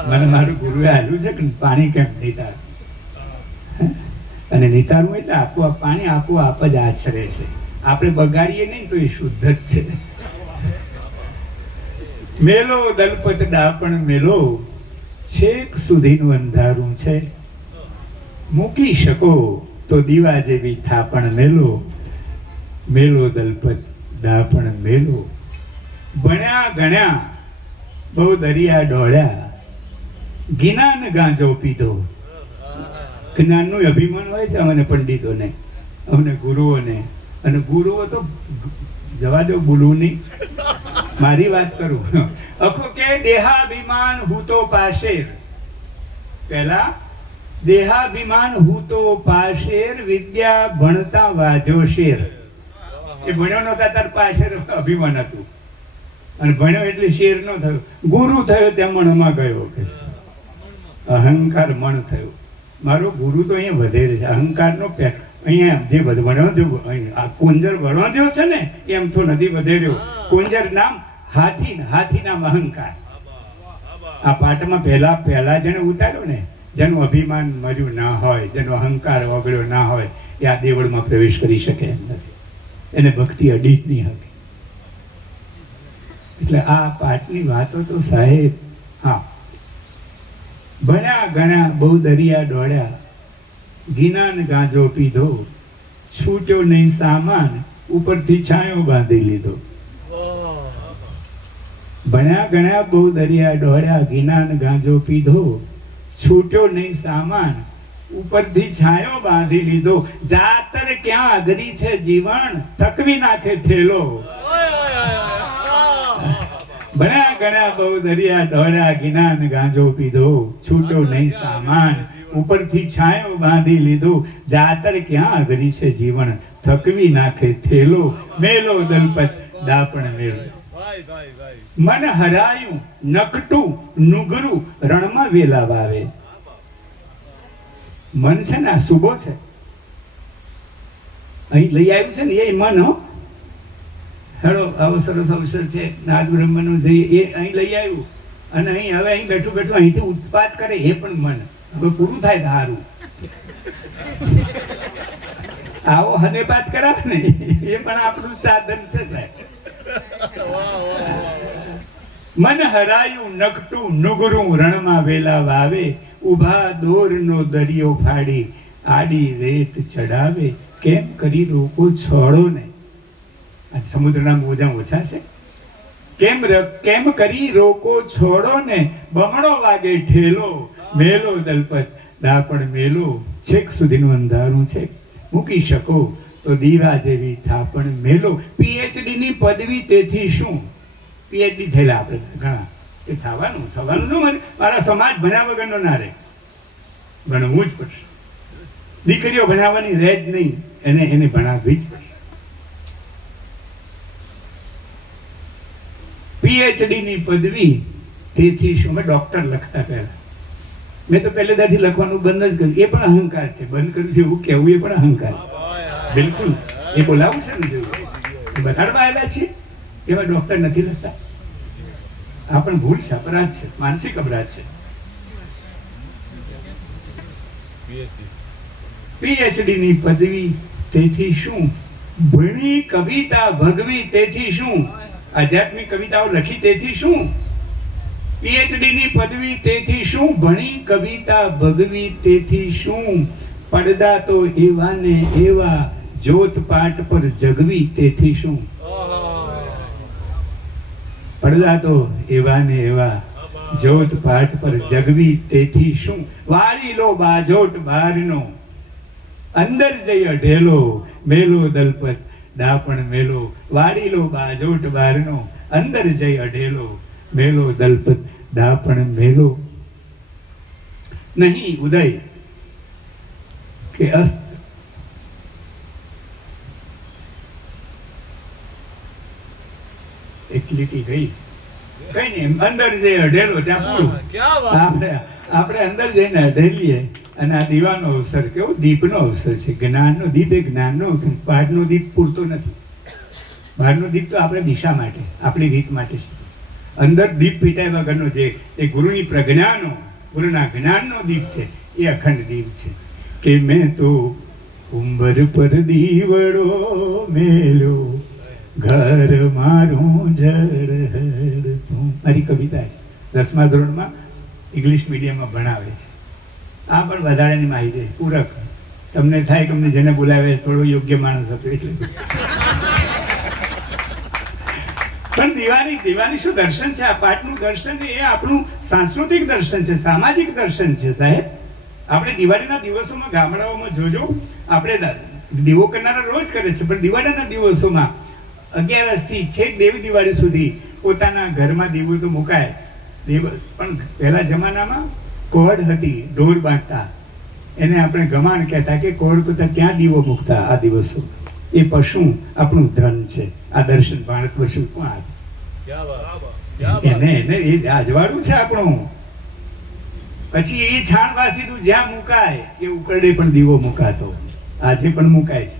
મને મારું ગુરુએ આવ્યું છે કે પાણી કેમ નિતાર, અને નિતારવું એટલે આપોઆપ પાણી આપોઆપ જ આચરે છે. આપણે બગાડીએ નહીં તો એ શુદ્ધ જ છે. મેલો દલપત ડાપણ મેલો, છેક સુધીનું અંધારું છે. મૂકી શકો તો દીવા જેવી થાપણ મેલો. મેલો દલપત ડાપણ મેલો. ભણ્યા ગણ્યા બહુ દરિયા ડોળ્યા, જ્ઞાન ગાંજો પીધો. જ્ઞાનનું અભિમાન હોય છે અમને પંડિતોને, અમને ગુરુઓને. અને ગુરુઓ તો જવા દો, બોલવું નહીં, મારી વાત કરું. અખો કે દેહાભિમાન હું તો પાશેર. પહેલા દેહાભિમાન હું તો પાશેર, વિદ્યા ભણતા વાજો શેર. એ ભણ્યો નહોતા તાર પાછળ અભિમાન હતું, અને ભણ્યો એટલે શેર ન થયો. ગુરુ થયો ત્યાં મણમાં ગયો, કે અહંકાર મણ થયો. મારો ગુરુ તો અહીંયા વધેરે છે. અહંકારનો અહીંયા જે વણોદ્યો આ કુંજર વણોદ્યો છે ને એમ તો નથી વધેર્યો. કુંજર નામ હાથી નામ અહંકાર. આ પાઠમાં પહેલા જેને ઉતાર્યો ને, જેનું અભિમાન મર્યું ના હોય, જેનો અહંકાર ઓગળ્યો ના હોય, એ આ દેવળમાં પ્રવેશ કરી શકે એમ નથી. એને ભક્તિ અડી જ નહીં હતી. એટલે આ પાઠની વાતો તો સાહેબ, હા, ભણ્યા ગણ્યા બહુ દરિયા ડોળ્યા, ગિનાન ગાંજો પીધો, છૂટ્યો નહીં સામાન, ઉપરથી છાંયો બાંધી લીધો. ભણ્યા ગણ્યા બહુ દરિયા ડોળ્યા, ગિનાન ગાંજો પીધો, છૂટ્યો નહીં સામાન, ઉપરથી છાંયો બાંધી લીધો. જાતર ક્યાં અઘરી છે જીવન, થકવી નાખે થેલો. ભણ્યા ગણ્યા બહુ દરિયા ડોળ્યા, ગિનાન ગાંજો પીધો, છૂટ્યો નહીં સામાન, ઉપરથી છાંયો બાંધી લીધો. જાતર ક્યાં અઘરી છે જીવન, થકવી નાખે થેલો. મેલો દલપત દાપણ મેલો. મન હરાયું નકટું નુગરું, રણમાં વેલા વાવે. મન છે ને આ શુભો છે, અહીં લઈ આવ્યું છે ને એ મન. હેડો આવો સરસ અવસર છે, નાદ બ્રહ્મનું જઈએ એ અહીં લઈ આવ્યું, અને અહીં હવે અહીં બેઠું બેઠું અહીંથી ઉત્પાદ કરે એ પણ મન. હવે પૂરું થાય સારું. આવો હદેપાત કરાવે ને એ પણ આપણું સાધન છે સાહેબ. મન હરાયું નકટું નુગરું, રણમાં વેલા વાવે. ઉભા દોરનો દરિયો ફાડી, આડી રેત ચડાવે. કેમ કરી રોકો છોડો ને, આ સમુદ્રના મોજા ઓછા છે. કેમ કરી રોકો છોડો ને, બમણો વાગે ઠેલો. મેલો દલપત દાપણ મેલો, છેક સુધીનું અંધારું છે, મૂકી શકો તો દીવા જેવી થાપણ મેલો. પીએચડી ની પદવી તેથી શું, પીએચડી થયેલા આપણે ઘણા, એ થવાનું ન મારા સમાજ ભણ્યા વગરનો ના રહે, ભણવું જ પડશે. દીકરીઓ ભણાવવાની રહે જ નહીં, એને ભણાવવી જ પડશે. પીએચડી ની પદવી તેથી શું. મેં ડોક્ટર લખતા પહેલા, મેં તો પહેલેદાથી લખવાનું બંધ જ કર્યું. એ પણ અહંકાર છે, બંધ કર્યું છે એવું કહેવું એ પણ અહંકાર. બિલકુલ એ બોલાવું છે ને, જેવું બતાડવા આવેલા છીએ એમાં ડોક્ટર નથી લખતા. આ પણ ભૂલ છે, અપરાધ છે, માનસિક અપરાધ છે. પીએચડી ની પદવી તેથી શું, ભણી કવિતા ભગવી તેથી શું. આધ્યાત્મિક કવિતાઓ લખી તેથી શું. પીએચડી ની પદવી તેથી શું, ભણી કવિતા ભગવી તેથી શું. પડદા તો એવા ને એવા, જ્યોત પાટ પર જગવી તેથી શું. પડદા તો એવા ને એવા, જ્યોત પાટ પર જગવી તેથી શું. વાળી લો બાજોટ બહારનો, અંદર જઈ અઢેલો. મેલો દલપત દાપણ મેલો. વાળી લો બાજોટ બહારનો, અંદર જઈ અઢેલો. મેલો દલપત દાપણ મેલો. નહીં ઉદય કે અસ્ત, એક લીટી ગઈ, કઈ નહીં, અંદર જઈ અઢેલો ત્યાં પૂરું. આપણે અંદર જઈને અઢેલીએ. અને આ દીવાનો અવસર કેવો દીપનો અવસર છે, જ્ઞાનનો દીપ એ જ્ઞાનનો અવસર. બહારનો દીપ પૂરતો નથી. બહારનો દીપ તો આપણે દિશા માટે, આપણી રીત માટે છે. અંદર દીપ પીટાય વગરનો જે એ ગુરુની પ્રજ્ઞાનો, ગુરુના જ્ઞાનનો દીપ છે, એ અખંડ દીપ છે. કે મેં તો ઉંબર પર દીવડો મેલ્યો, ઘર મારું જડતું. મારી કવિતા છે, 10મા ધોરણમાં ઇંગ્લિશ મીડિયમમાં ભણાવે છે. આ પણ વધારાની માહિતી પૂરક. તમને થાય કે અમને જેને બોલાવે થોડો યોગ્ય માણસ હતો એટલે. પણ દીવાની શું દર્શન છે. આ પાઠનું દર્શન એ આપણું સાંસ્કૃતિક દર્શન છે, સામાજિક દર્શન છે સાહેબ. આપણે દિવાળીના દિવસોમાં ગામડાઓમાં જોજો, આપણે દીવો કરનારા રોજ કરે છે, પણ દિવાળીના દિવસોમાં 11 થી છેક દેવી દિવાળી સુધી પોતાના ઘરમાં દીવો તો મુકાય. પણ પહેલા જમાનામાં કોડ હતી, ઢોર બાંધતા, એને આપણે ગમાણ કહેતા કે કોડ કરતા ક્યાં દીવો મૂકતા. આ દિવસો એ પશુ આપણું ધન છે. આ દર્શન ભારત પશુ એને એ અજવાળું છે આપણું. પછી એ છાણ વાસીનું જ્યાં મુકાય એ ઉકરડે પણ દીવો મુકાતો. આજે પણ મુકાય છે.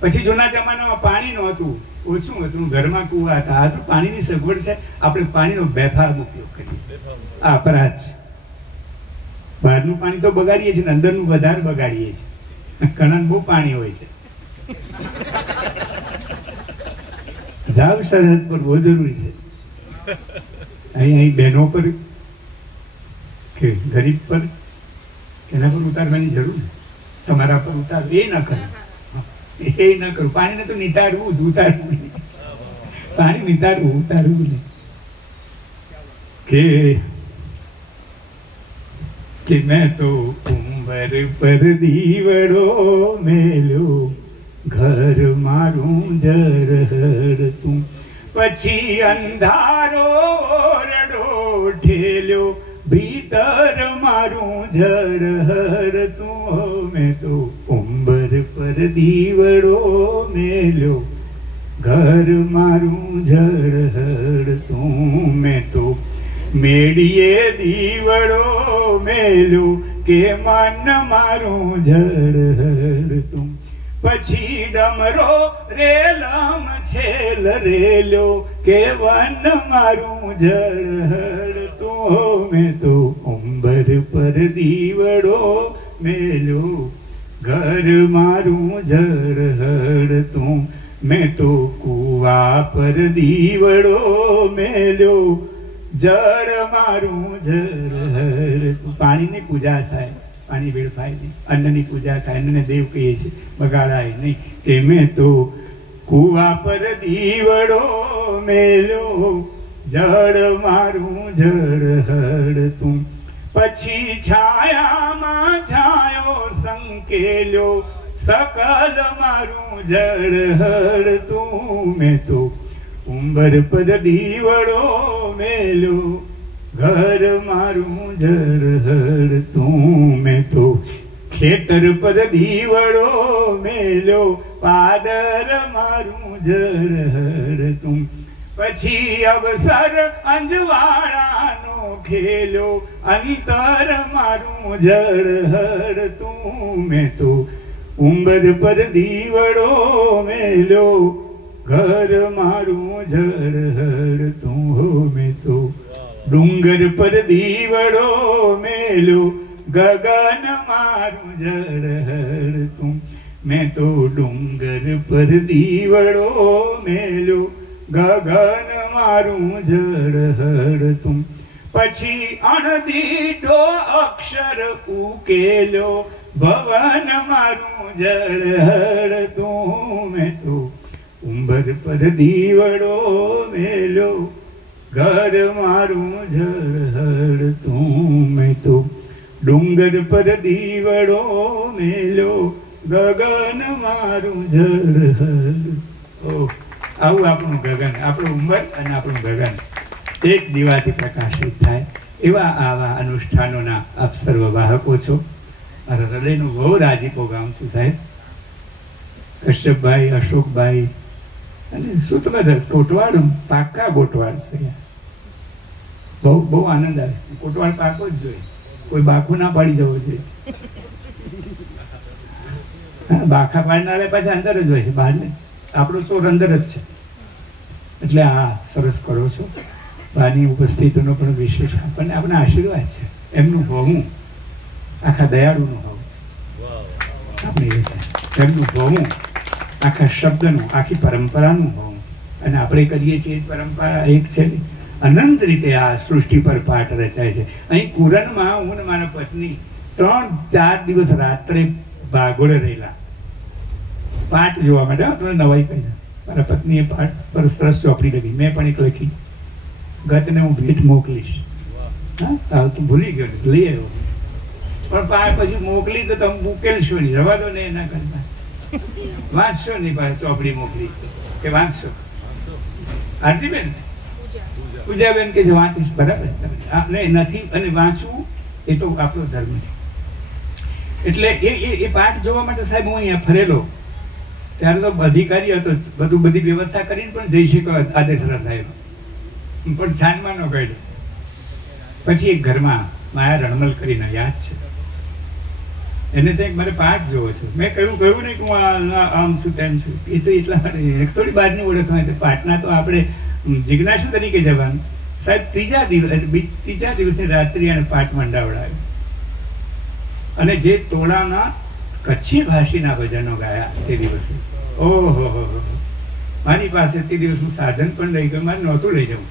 પછી જૂના જમાનામાં પાણી નહોતું, ઓછું હતું, ઘરમાં કૂવા હતા. આ તો પાણીની સગવડ છે, આપણે પાણીનો બેફામ ઉપયોગ કરીએ, આ અપરાધ છે. બહારનું પાણી તો બગાડીએ છીએ ને અંદરનું વધારે બગાડીએ છીએ. ઘણા બહુ પાણી હોય છે. જાવ સરહદ પર બહુ જરૂરી છે. અહીં બહેનો પર કે ગરીબ પર એના પર ઉતારવાની જરૂર નથી. તમારા પર ઉતાર એ ન કરો, એ ન કરું. પાણીને તો નિતારવું જ, ઉતારવું નહીં. પાણી નિતારવું, ઉતારવું નહીં. કે મેં તો ઉંબર પર દીવડો મેલ્યો, ઘર મારું જળહળતું, પછી અંધારો ઓરડો ઠેલ્યો, ભીતર મારું જળહળતું. મેં તો ઉંબર પર દીવડો મેલ્યો, ઘર મારું જળહળતું. મેં તો મેડીએ દીવડો મેલ્યો, કે મન મારું જળહળતું. પછી ડમરો રેલમ છેલ રેલ્યો, કે વન મારું જળહળતું. મેં તો ઉંબર પર દીવડો મેલ્યો, ઘર મારું જળહળતું. મેં તો કૂવા પર દીવડો મેલ્યો, જળ મારું જળહળતું. પાણીની પૂજા થાય, પાણી વેડફાય નહીં. અન્નની પૂજા થાય, અન્નને દેવ કહીએ છીએ, બગાડાય નહીં. કે મેં તો કૂવા પર દીવડો મેલ્યો, જળ મારું જળહળતું. પછી છાયામાં છાયો સંકેલ્યો, સકલ મારું જળહળતું. મેં તો ઉંબર પર દીવડો મેલ્યો, ઘર મારું જળહળતું. મેં તો ખેતર પર દીવડો મેલ્યો, પાદર મારું જળહળતું. પછી અવસર અંજવાળાનો ખેલ્યો, અંતર મારું જળહળતું. મેં તો ઉંબર પર દીવડો મેલ્યો, ઘર મારું જળહળતું. મેં તો ડુંગર પર દીવડો મેલ્યો, ગગન મારું જળહળતું. મેં તો ડુંગર પર દીવડો મેલ્યો, ગગન મારું જળહળતું. પછી અણદીઠો અક્ષર ઉકેલ્યો, ભવન મારું જળહળતું. મેં તો ઉંબર પર દીવડો મેલ્યો, ઘર મારું જળહળતું. મેં તો ડુંગર પર દીવડો મેલ્યો, ગગન મારું જળહળતું. આવું આપણું ગગન, આપણું ઉંબર અને આપણું ગગન એક દીવાથી પ્રકાશિત થાય. એવા આવા અનુષ્ઠાનોના આપ સર્વ વાહકો છો. મારા હૃદયનું બહુ રાજીપો ગામ છું સાહેબ. કશ્યપભાઈ, અશોકભાઈ અને શું તમે કોટવાડ પાક્કા કોટવાડ છે. બહુ બહુ આનંદ આવે. કોટવાડ પાકો જ જોઈએ, કોઈ બાખું ના પાડી જવો જોઈએ. બાખા પાડનારે પાછા અંદર જ હોય છે, બહાર ને. આપણો ચોર અંદર જ છે. એટલે આ સરસ કરો છો. બાની ઉપસ્થિતિનો પણ વિશેષ આપણને આપણા આશીર્વાદ છે. એમનું હોવું આખા દયાળુનું હોવું આપણે એમનું હોવું આખા શબ્દનું, આખી પરંપરાનું હોવું. અને આપણે કરીએ છીએ પરંપરા એક છે. અનંત રીતે આ સૃષ્ટિ પર પાઠ રચાય છે. અહીં કુરનમાં હું ને મારા પત્ની 3-4 દિવસ રાત્રે ભાગોળે રહેલા પાઠ જોવા માટે. તમને નવાઈ કહી, મારા પત્નીએ પાઠ પર સરસ ચોપડી લખી, મેં પણ એક લખી. ગતને હું ભેટ મોકલીશ. હા, તું ભૂલી ગયો, લઈ આવ્યો. પણ પછી મોકલી તો તમે ઉકેલશો નહીં, રવા દો ને. એના કરતા વાંચશો નહીં. પાછી ચોપડી મોકલી કે વાંચશો. આરતીબેન, પૂજાબેન કે જે વાંચીશ, બરાબર. નથી અને વાંચવું એ તો આપણો ધર્મ છે. એટલે એ પાઠ જોવા માટે સાહેબ હું અહીંયા ફરેલો. ત્યારે તો અધિકારી હતો, બધી વ્યવસ્થા કરીને પણ જઈ શક્યો આદેશરા સાહેબ, પણ છાનમાં ન કાઢ્યો. પછી એક ઘરમાં માયા રણમલ કરીને યાદ છે, એને તો મારે પાઠ જોવો છો. મેં કહ્યું નહીં કે હું આમ છું તેમ છું. એ તો એટલા માટે થોડી બહારની ઓળખ હોય તો પાઠના તો આપણે જિજ્ઞાસુ તરીકે જવાનું. સાહેબ ત્રીજા દિવસની રાત્રિ અને પાઠ મંડાવડાવ્યો અને જે તોડાના કચ્છી ભાષીના ભજનો ગાયા તે દિવસે. ઓહો, મારી પાસે તે દિવસનું સાધન પણ લઈ ગયું, મારે નહોતું લઈ જવું.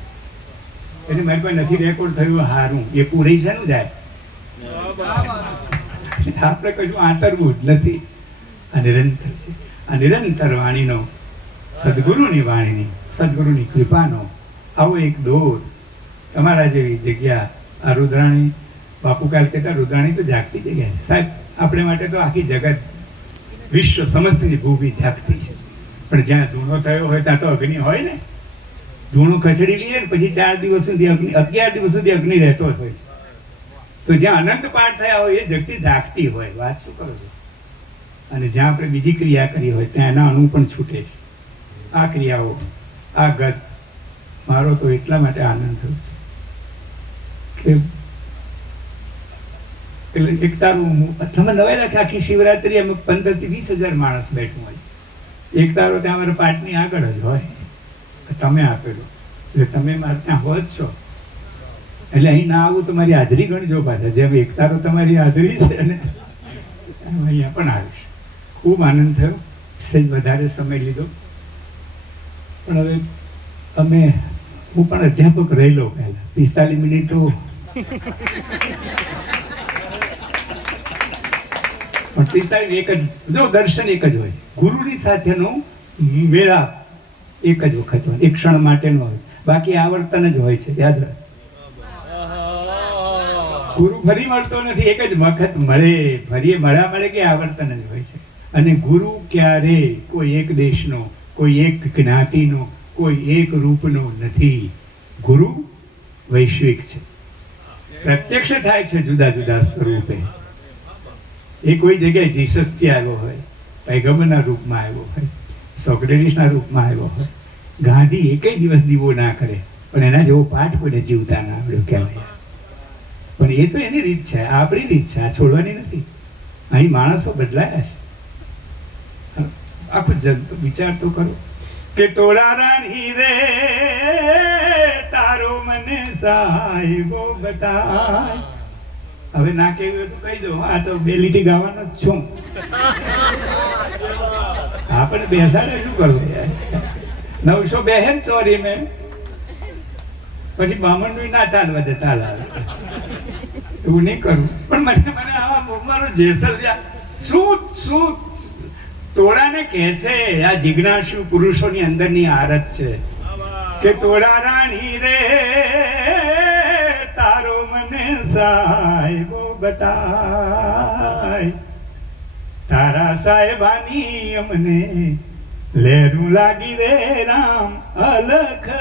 એટલે મારી પાસે નથી રેકોર્ડ થયું, હારું એ પૂરી છે ને જાય આપણે કશું આંતરવું જ નથી. આ નિરંતર છે, આ નિરંતર વાણીનો, સદગુરુની વાણીની, સદગુરુની કૃપાનો આવો એક દોર તમારા જેવી જગ્યા. આ રુદ્રાણી બાપુ કાલ કહેતા રુદ્રાણી તો જાગતી જગ્યા સાહેબ. આપણે માટે તો આખી જગત વિશ્વ સમસ્તની ભૂમિ જાગતી છે. પણ જ્યાં ધૂણો થયો હોય ત્યાં તો અગ્નિ હોય ને. ધૂણું ખસેડી લઈએ ને પછી 4 દિવસ સુધી અગ્નિ, 11 દિવસ સુધી અગ્નિ રહેતો જ હોય છે. તો જ્યાં અનંત પાઠ થયા હોય એ જગતી જાગતી હોય. વાત શું કરો છો? અને જ્યાં આપણે બીજી ક્રિયા કરી હોય ત્યાં એના અણુ પણ છૂટે છે. આ ક્રિયાઓ, આ ગત મારો તો એટલા માટે આનંદ થયો કે એટલે એક તારું તમે નવાઈ રાખે આખી શિવરાત્રી અમે 15 થી 20,000 માણસ બેઠું હોય. એક તારો ત્યાં અમારા પાઠની આગળ જ હોય. તમે આપેલો એટલે તમે મારે ત્યાં હોય જ છો. એટલે અહીં ના આવું તો મારી હાજરી ગણજો પાછા. જેમ એક તારો તમારી હાજરી છે ને અહીંયા પણ આવીશ. ખૂબ આનંદ થયો. સહેજ વધારે સમય લીધો પણ હવે હું પણ અધ્યાપક રહેલો પહેલા 45 મિનિટો પણ 45 એક જ જો દર્શન એક જ હોય છે. ગુરુની સાથેનો મેળાપ એક જ વખત હોય, એક ક્ષણ માટેનો હોય. બાકી આવર્તન જ હોય છે. યાદ રાખ, ગુરુ ફરી મળતો નથી. એક જ વખત મળે, ફરી મળે કે આવર્તન જ હોય છે. અને ગુરુ ક્યારે કોઈ એક દેશનો, કોઈ એક જ્ઞાતિનો, કોઈ એક રૂપનો નથી. ગુરુ વૈશ્વિક છે, પ્રત્યક્ષ થાય છે જુદા જુદા સ્વરૂપે. એ કોઈ જગ્યાએ જીસસથી આવ્યો હોય, પૈગંબરના રૂપમાં આવ્યો હોય, સોક્રેટિસના રૂપમાં આવ્યો હોય. ગાંધી એકેય દિવસ દીવો ના કરે પણ એના જેવો પાઠ કોઈને જીવતા ના આવડ્યો કહેવાય. પણ એ તો એની રીત છે, આપણી રીત છે, આ છોડવાની નથી. અહીં માણસો બદલાયા છે. આખું વિચાર તો કરો કે તોડા રાણી રે તારો મને સાહેબો બતાય. હવે ના કેવું તો કહી દો, આ તો 2 લીટી ગાવાનો જ છું. આપણે બેસાડે શું કરવું યાર? 900 બેહેન ચોરી મેં પછી બામણનું ના ચાલવા દેતા લાવે. એવું નહીં કરવું. પણ મને આવા મારો જેસલ શું તોડાને કહે છે આ જિજ્ઞાસુ પુરુષોની અંદરની આરત છે કે તોડા રાણી રે તારો મને સાહેબો બતાય. તારા સાહેબાની અમને લહેરું લાગી રે રામ અલખ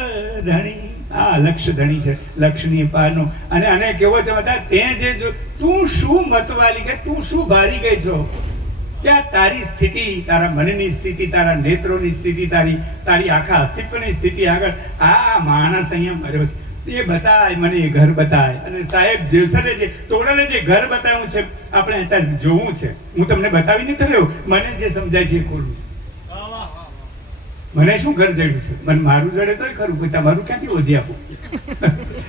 ધણી. આ લક્ષ ધણી છે, લક્ષની પારનો. અને આને કેવો છે બધા તે જે તું શું મતવાલી કે તું શું ભાળી ગઈ છો? ક્યાં તારી સ્થિતિ, તારા મનની સ્થિતિ, તારા નેત્રોની સ્થિતિ, તારી આખા અસ્તિત્વની સ્થિતિ આગળ આ માણસ અહીંયા મર્યો છે. એ બતાય મને, એ ઘર બતાય. અને સાહેબ જેસલે જે તોડાને જે ઘર બતાવ્યું છે આપણે અત્યારે જોવું છે. હું તમને બતાવી નથી રહ્યો, મને જે સમજાય છે એ ખોલું. મને શું ઘર જડ્યું છે? મને મારું જડે તો ખરું, કોઈ તમારું ક્યાંથી ઓધી આપું?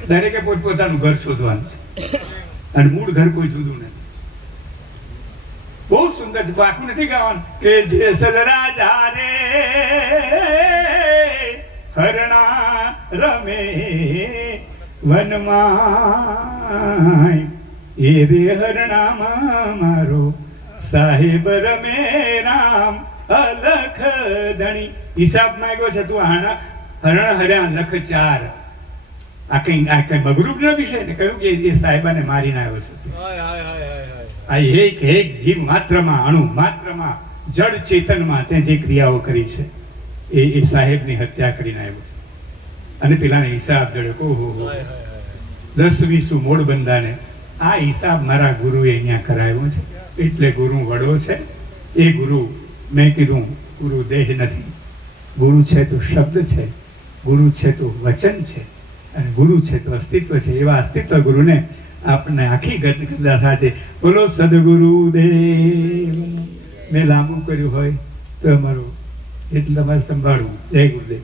દરેકે પોતપોતાનું ઘર શોધવાનું અને મૂળ ઘર કોઈ જુદું નથી. બહુ સુંદર છે. આખું નથી ગાવાનું કે જેસલ રાજા રે હરણા રમે વનમાં, એ રે હરણામાં મારો સાહેબ રમે રામ અલખ ધણી. હિસાબ માંગ્યો છે તું હરણ હર્યા લખ 4. આ કઈ બગરૂપનો વિષય ને કહ્યું કે એ સાહેબાને મારીને આવ્યો છે. આ એક જીવ માત્રમાં, અણુ માત્રમાં, જડ ચેતનમાં તે જે ક્રિયાઓ કરી છે એ સાહેબની હત્યા કરીને આવ્યો છે. અને પેલાને હિસાબ જડ્યો. ઓહો, 10-20 મોડ બંધાને આ હિસાબ મારા ગુરુએ અહીંયા કરાવ્યો છે. એટલે ગુરુ વડો છે. એ ગુરુ મેં કીધું ગુરુ દેહ નથી. ગુરુ છે તો શબ્દ છે, ગુરુ છે તો વચન છે, અને ગુરુ છે તો અસ્તિત્વ છે. એવા અસ્તિત્વ ગુરુને આપને આખી ગદગદા સાથે બોલો સદગુરુદેવ. મેં લાંબુ કર્યું હોય તો અમારું એટલે તમારે સંભાળવું. જય ગુરુદેવ.